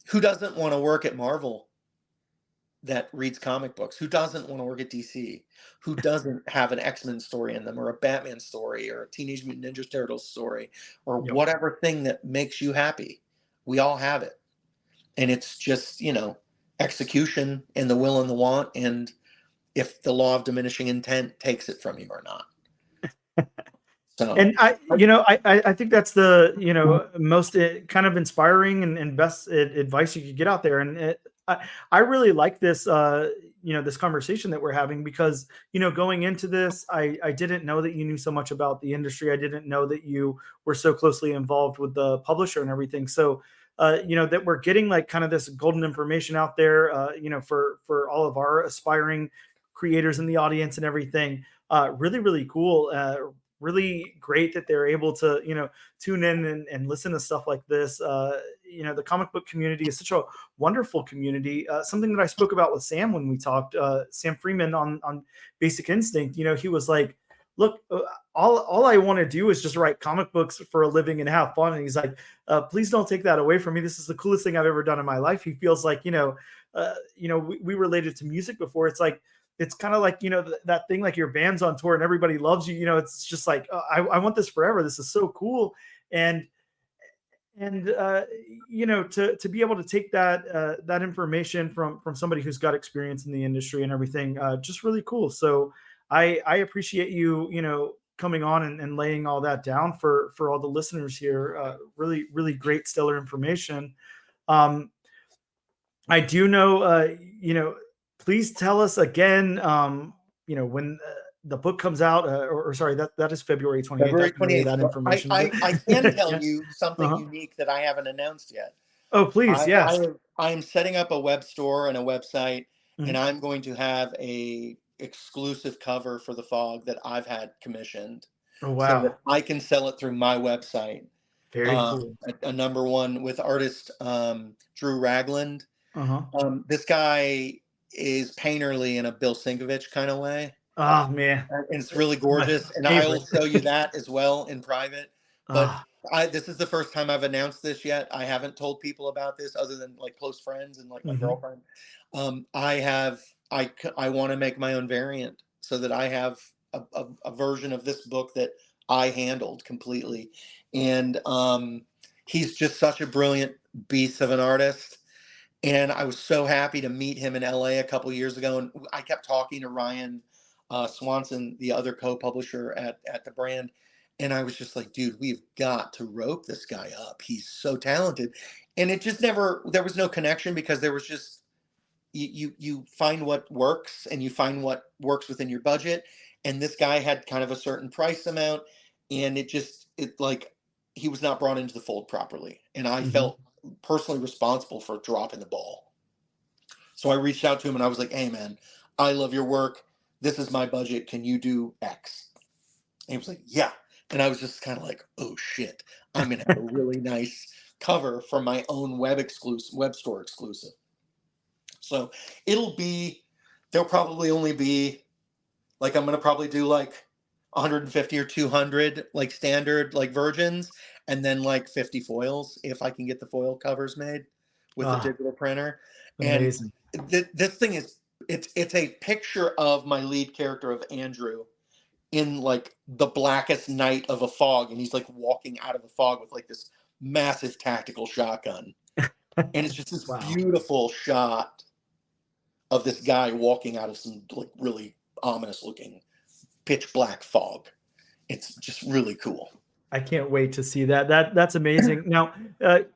who doesn't want to work at Marvel that reads comic books? Who doesn't want to work at DC? Who doesn't have an X-Men story in them or a Batman story or a Teenage Mutant Ninja Turtles story or Yep. whatever thing that makes you happy? We all have it. And it's just, execution and the will and the want, and if the law of diminishing intent takes it from you or not. So, And I think that's the most kind of inspiring and best advice you could get out there. And I really like this this conversation that we're having because going into this, I didn't know that you knew so much about the industry. I didn't know that you were so closely involved with the publisher and everything. So that we're getting like kind of this golden information out there, for all of our aspiring creators in the audience and everything. Really, really cool. Really great that they're able to tune in and listen to stuff like this. The comic book community is such a wonderful community. Something that I spoke about with Sam when we talked, Sam Freeman on Basic Instinct. He was like, look, all I want to do is just write comic books for a living and have fun. And he's like, please don't take that away from me. This is the coolest thing I've ever done in my life. He feels like we related to music before. It's like, it's kind of like, that thing, like your band's on tour and everybody loves you. It's just like, I want this forever. This is so cool. And to be able to take that information from somebody who's got experience in the industry and everything, just really cool. So I appreciate you, coming on and laying all that down for all the listeners here. Really, really great, stellar information. I do know, please tell us again, when the book comes out, or sorry, that is February 28th. February I can relay 28th. that But information. I can tell Yeah. you something Uh-huh. unique that I haven't announced yet. Oh, please. Yes. I'm setting up a web store and a website, and Mhm. I'm going to have a exclusive cover for the Fog that I've had commissioned, Oh, so wow. that I can sell it through my website. Very cool. A number one with artist Drew Ragland. Uh-huh. This guy is painterly in a Bill Sinkovich kind of way. Oh, man. And it's really My gorgeous, and I will favorite. show you that as well in private. But Ah, this is the first time I've announced this yet. I haven't told people about this other than like close friends and like my mhm. girlfriend. I want to make my own variant so that I have a version of this book that I handled completely. And he's just such a brilliant beast of an artist. And I was so happy to meet him in LA a couple years ago. And I kept talking to Ryan Swanson, the other co-publisher at the brand. And I was just like, dude, we've got to rope this guy up. He's so talented. and it just never, there was no connection because there was just, you find what works and you find what works within your budget. And this guy had kind of a certain price amount, and it like, he was not brought into the fold properly. And I Mm-hmm. felt personally responsible for dropping the ball. So I reached out to him and I was like, hey man, I love your work. This is my budget. Can you do X? And he was like, yeah. And I was just kind of like, oh shit, I'm going to have a really nice cover for my own web store exclusive. So there'll probably only be like, I'm going to probably do like 150 or 200 like standard like versions, and then like 50 foils if I can get the foil covers made with a digital printer. Amazing. And this thing is, it's a picture of my lead character of Andrew in like the blackest night of a fog, and he's like walking out of a fog with like this massive tactical shotgun. And it's just this Wow. beautiful shot of this guy walking out of some like really ominous looking pitch black fog. It's just really cool. I can't wait to see that. That's amazing. Now,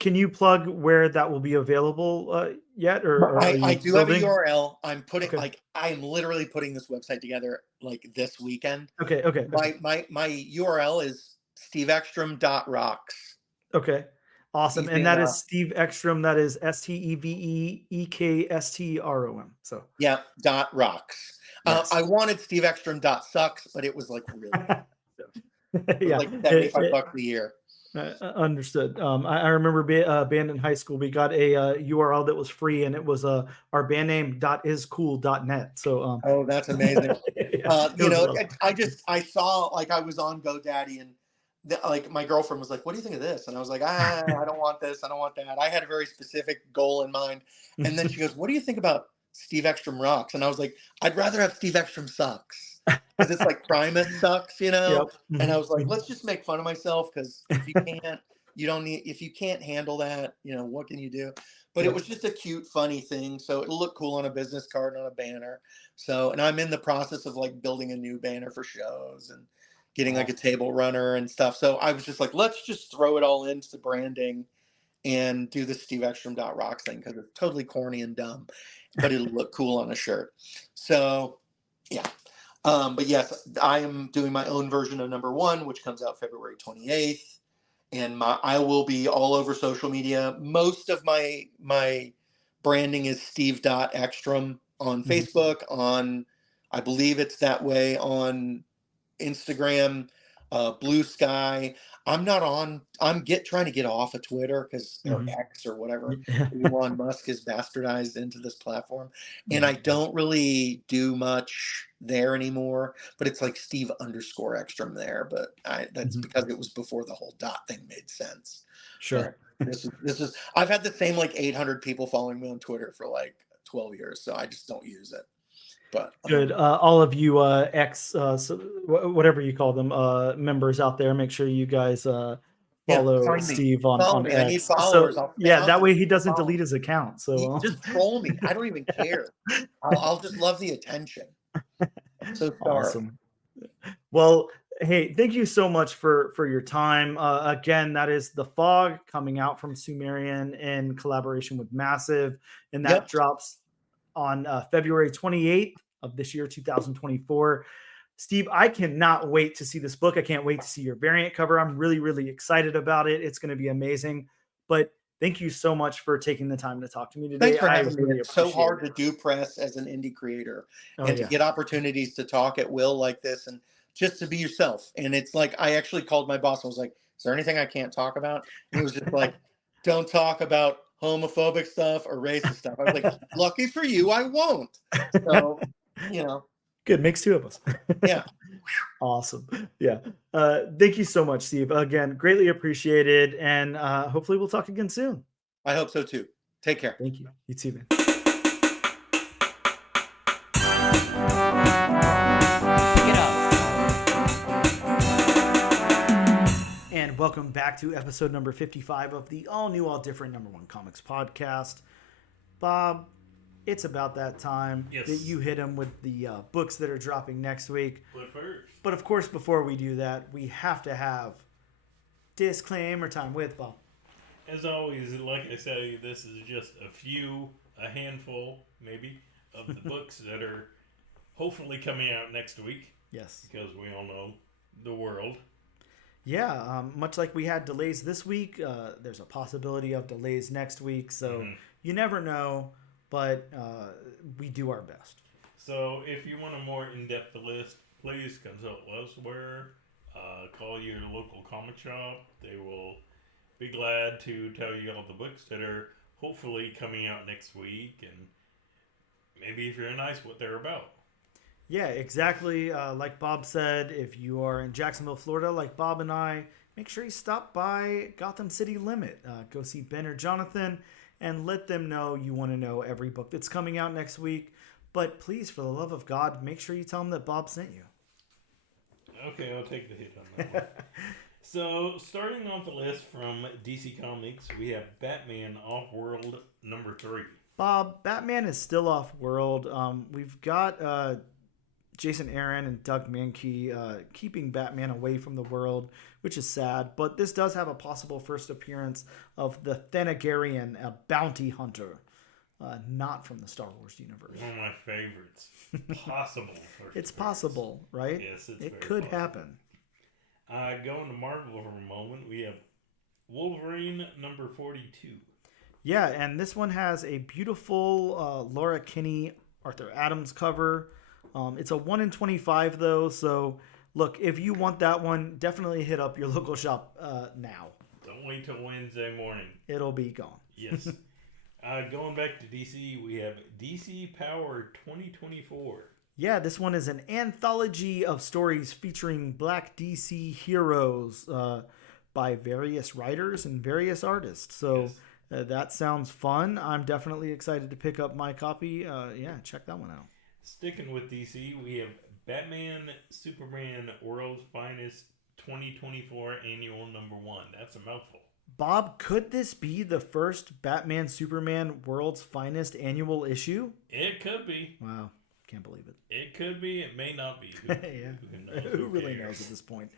can you plug where that will be available yet, or I do have a URL. I'm putting Okay. I am literally putting this website together like this weekend. Okay. My URL is steveekstrom.rocks. Okay. Awesome. He's And in, that is Steve Ekstrom. That is SteveEkstrom. So yeah, .rocks. Yes. I wanted steveekstrom.sucks, but it was like really it was yeah, like $75 a year. Understood. I remember band in high school. We got a URL that was free, and it was our band name .iscool.net. So oh, that's amazing. yeah, You know, I saw like I was on GoDaddy, and like my girlfriend was like, "What do you think of this?" And I was like, I don't want this. I don't want that. I had a very specific goal in mind. And then she goes, "What do you think about Steve Ekstrom rocks?" And I was like, "I'd rather have Steve Ekstrom sucks." Because it's like Primus sucks, you know? Yep. And I was like, let's just make fun of myself, because if you can't handle that, you know, what can you do? But it was just a cute, funny thing. So it'll look cool on a business card, on a banner. So, and I'm in the process of like building a new banner for shows and getting like a table runner and stuff. So I was just like, let's just throw it all into the branding and do the steveekstrom.rocks thing, because it's totally corny and dumb, but it'll look cool on a shirt. So yeah. But yes, I am doing my own version of #1, which comes out February 28th. And I will be all over social media. Most of my branding is Steve.Ekstrom on Facebook, I believe it's that way on Instagram, Blue Sky. I'm trying to get off of Twitter, or X or whatever Elon Musk has bastardized into this platform. And I don't really do much there anymore, but it's like Steve_Ekstrom there. But that's because it was before the whole dot thing made sense. Sure. This is I've had the same like 800 people following me on Twitter for like 12 years, so I just don't use it. But good. All of you whatever you call them, members out there, make sure you guys follow Steve on X. I need followers. So, that way he doesn't delete his account. So just troll me. I don't even care. I'll just love the attention. So awesome. Well, hey, thank you so much for your time. Again, that is The Fog, coming out from Sumerian in collaboration with Massive, and that drops on February 28th of this year, 2024. Steve, I cannot wait to see this book. I can't wait to see your variant cover. I'm really, really excited about it. It's going to be amazing. But thank you so much for taking the time to talk to me today. Thanks for having me. It's so hard to do press as an indie creator, and to get opportunities to talk at will like this, and just to be yourself. And it's like, I actually called my boss and was like, is there anything I can't talk about? And he was just like, don't talk about homophobic stuff or racist stuff. I was like, lucky for you, I won't. So, you know. Good, makes two of us. Yeah. Awesome. Yeah. Thank you so much, Steve. Again, greatly appreciated. And hopefully we'll talk again soon. I hope so too. Take care. Thank you. You too, man. And welcome back to episode number 55 of the all new, all different #1 Comics podcast. Bob, it's about that time that you hit him with the books that are dropping next week. But of course, before we do that, we have to have disclaimer time with Bob. As always, like I say, this is just a handful, maybe, of the books that are hopefully coming out next week. Yes. Because we all know the world. Yeah, much like we had delays this week, there's a possibility of delays next week. So you never know, but we do our best. So if you want a more in-depth list, please consult elsewhere. Call your local comic shop. They will be glad to tell you all the books that are hopefully coming out next week, and maybe if you're nice, what they're about. Yeah, exactly. Like Bob said, if you are in Jacksonville, Florida, like Bob and I, make sure you stop by Gotham City Limit. Go see Ben or Jonathan and let them know you want to know every book that's coming out next week. But please, for the love of God, make sure you tell them that Bob sent you. Okay, I'll take the hit on that one. So, starting off the list from DC Comics, we have Batman Off-World number 3. Bob, Batman is still off-world. We've got Jason Aaron and Doug Mankey keeping Batman away from the world, which is sad. But this does have a possible first appearance of the Thanagarian, a bounty hunter, not from the Star Wars universe. One of my favorites. Possible. It's possible, right? Yes, it's it could possible. happen. Going to Marvel for a moment, we have Wolverine number 42. Yeah, and this one has a beautiful Laura Kinney, Arthur Adams cover. It's a 1 in 25 though, so look, if you want that one, definitely hit up your local shop now. Don't wait till Wednesday morning. It'll be gone. Yes. Going back to DC, we have DC Power 2024. Yeah, this one is an anthology of stories featuring Black DC heroes by various writers and various artists. So Yes. That sounds fun. I'm definitely excited to pick up my copy. Yeah, check that one out. Sticking with DC, we have Batman Superman World's Finest 2024 Annual number 1. That's a mouthful. Bob, could this be the first Batman Superman World's Finest annual issue? It could be. Wow, can't believe it. It could be. It may not be. Who really knows at this point?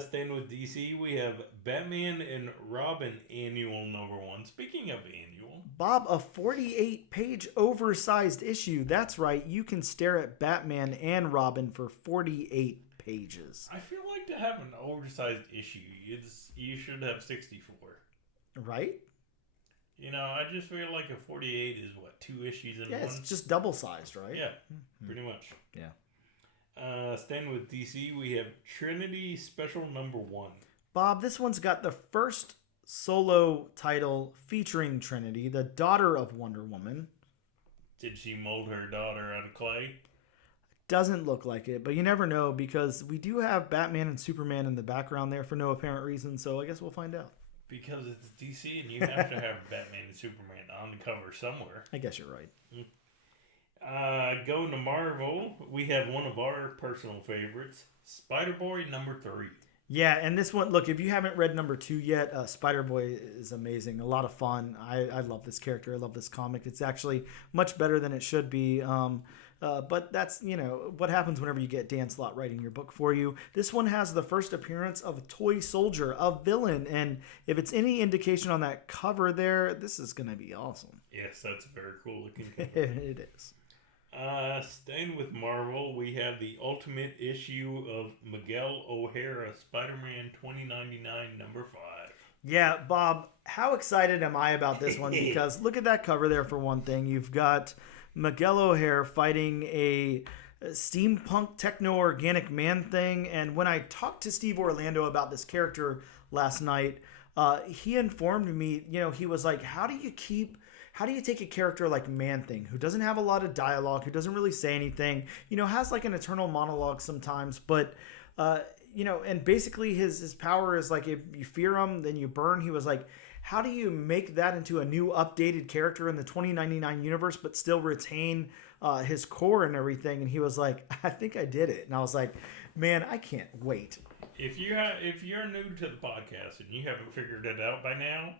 Staying with DC, we have Batman and Robin Annual number 1. Speaking of annual, Bob, a 48-page oversized issue. That's right. You can stare at Batman and Robin for 48 pages. I feel like to have an oversized issue, you should have 64. Right? You know, I just feel like a 48 is what, 2 issues in one? Yeah, it's just double-sized, right? Yeah, pretty much. Yeah. Staying with DC, we have Trinity Special number 1. Bob, this one's got the first solo title featuring Trinity, the daughter of Wonder Woman. Did she mold her daughter out of clay? Doesn't look like it, but you never know because we do have Batman and Superman in the background there for no apparent reason, so I guess we'll find out. Because it's DC and you have to have Batman and Superman on the cover somewhere. I guess you're right. Going to Marvel, we have one of our personal favorites, Spider-Boy number 3. Yeah, and this one, look, if you haven't read number 2 yet, Spider-Boy is amazing. A lot of fun. I love this character. I love this comic. It's actually much better than it should be. But that's, what happens whenever you get Dan Slott writing your book for you. This one has the first appearance of Toy Soldier, a villain. And if it's any indication on that cover there, this is going to be awesome. Yes, that's a very cool looking cover. It is. Staying with Marvel, we have the ultimate issue of Miguel O'Hara, Spider-Man 2099, number 5. Yeah, Bob, how excited am I about this one? Because look at that cover there for one thing. You've got Miguel O'Hara fighting a steampunk techno-organic man thing. And when I talked to Steve Orlando about this character last night, he informed me, he was like, how do you take a character like Man-Thing, who doesn't have a lot of dialogue, who doesn't really say anything, has like an eternal monologue sometimes, but, and basically his power is like, if you fear him, then you burn. He was like, how do you make that into a new updated character in the 2099 universe, but still retain his core and everything? And he was like, I think I did it. And I was like, man, I can't wait. If you're new to the podcast and you haven't figured it out by now,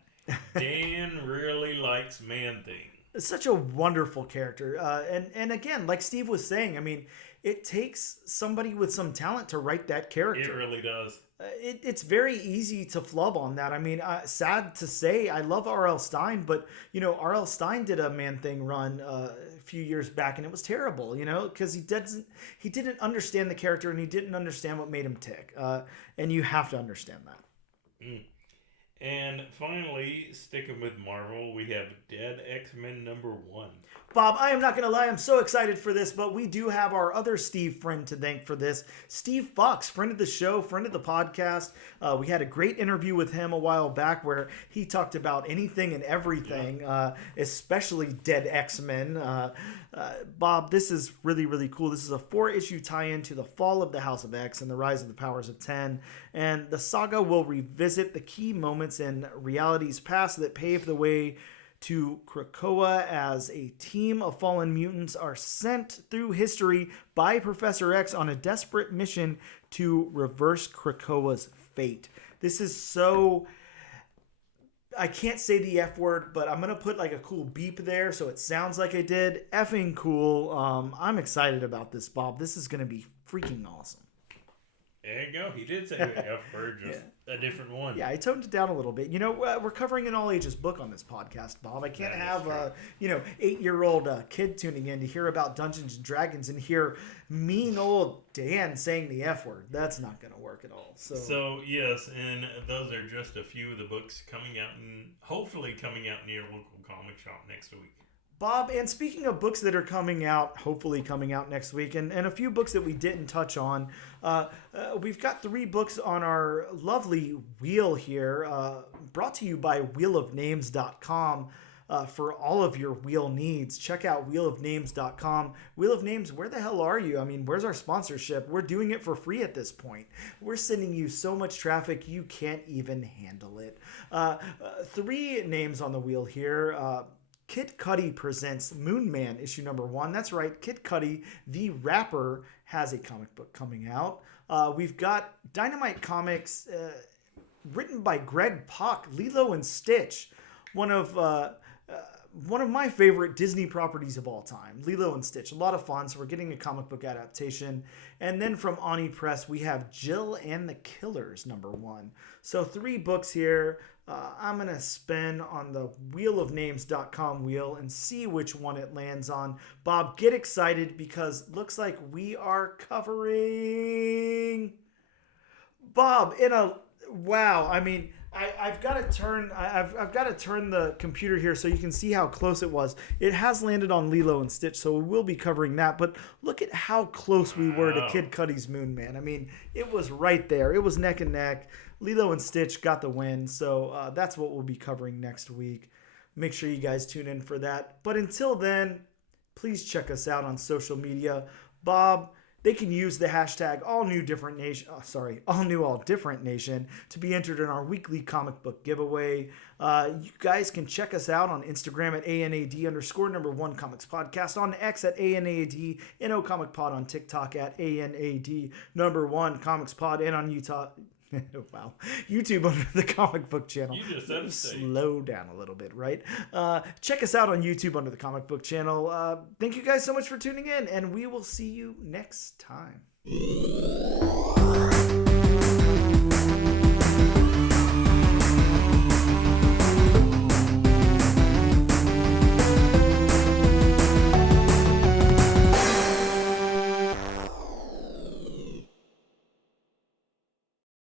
Dan really likes Man-Thing. Such a wonderful character. And again, like Steve was saying, I mean, it takes somebody with some talent to write that character. It really does. It's very easy to flub on that. I mean, sad to say, I love R.L. Stine, but, R.L. Stine did a Man-Thing run a few years back, and it was terrible, because he didn't understand the character, and he didn't understand what made him tick. And you have to understand that. Mm. And finally, sticking with Marvel, we have Dead X-Men #1. Bob, I am not going to lie, I'm so excited for this, but we do have our other Steve friend to thank for this. Steve Fox, friend of the show, friend of the podcast. We had a great interview with him a while back where he talked about anything and everything, especially Dead X-Men. Bob, this is really, really cool. This is a 4-issue tie-in to the fall of the House of X and the rise of the Powers of 10. And the saga will revisit the key moments in reality's past that paved the way to Krakoa as a team of fallen mutants are sent through history by Professor X on a desperate mission to reverse Krakoa's fate. This is so... I can't say the F word, but I'm going to put like a cool beep there so it sounds like I did. Effing cool. I'm excited about this, Bob. This is going to be freaking awesome. There you go. He did say the F word, just a different one. Yeah, I toned it down a little bit. We're covering an all-ages book on this podcast, Bob. I can't have a 8-year-old kid tuning in to hear about Dungeons and Dragons and hear mean old Dan saying the F word. That's not going to work at all. So yes, and those are just a few of the books coming out and hopefully coming out near your local comic shop next week. Bob, and speaking of books that are coming out, hopefully coming out next week, and a few books that we didn't touch on, we've got 3 books on our lovely wheel here, brought to you by wheelofnames.com. For all of your wheel needs, check out wheelofnames.com. Wheel of Names, where the hell are you? I mean, where's our sponsorship? We're doing it for free at this point. We're sending you so much traffic, you can't even handle it. 3 names on the wheel here. Kid Cudi presents Moon Man, issue #1. That's right, Kid Cudi, the rapper, has a comic book coming out. We've got Dynamite Comics, written by Greg Pak, Lilo and Stitch, one of my favorite Disney properties of all time. Lilo and Stitch, a lot of fun. So we're getting a comic book adaptation. And then from Ani Press, we have Jill and the Killers #1. So 3 books here. I'm going to spin on the wheelofnames.com wheel and see which one it lands on. Bob, get excited because looks like we are covering... Bob, wow, I mean... I've got to turn the computer here so you can see how close it was. It has landed on Lilo and Stitch, so we will be covering that. But look at how close we were to Kid Cudi's Moon Man. I mean, it was right there. It was neck and neck. Lilo and Stitch got the win, so that's what we'll be covering next week. Make sure you guys tune in for that. But until then, please check us out on social media. Bob, they can use the hashtag all new all different nation to be entered in our weekly comic book giveaway. You guys can check us out on Instagram at ANAD_1 Comics Podcast, on X at ANAD, NO Comic Pod, on TikTok at ANAD_1 Comics Pod, and on wow, YouTube under the Comic Book Channel. You just said slow down a little bit, right? Check us out on YouTube under the Comic Book Channel. Thank you guys so much for tuning in, and we will see you next time.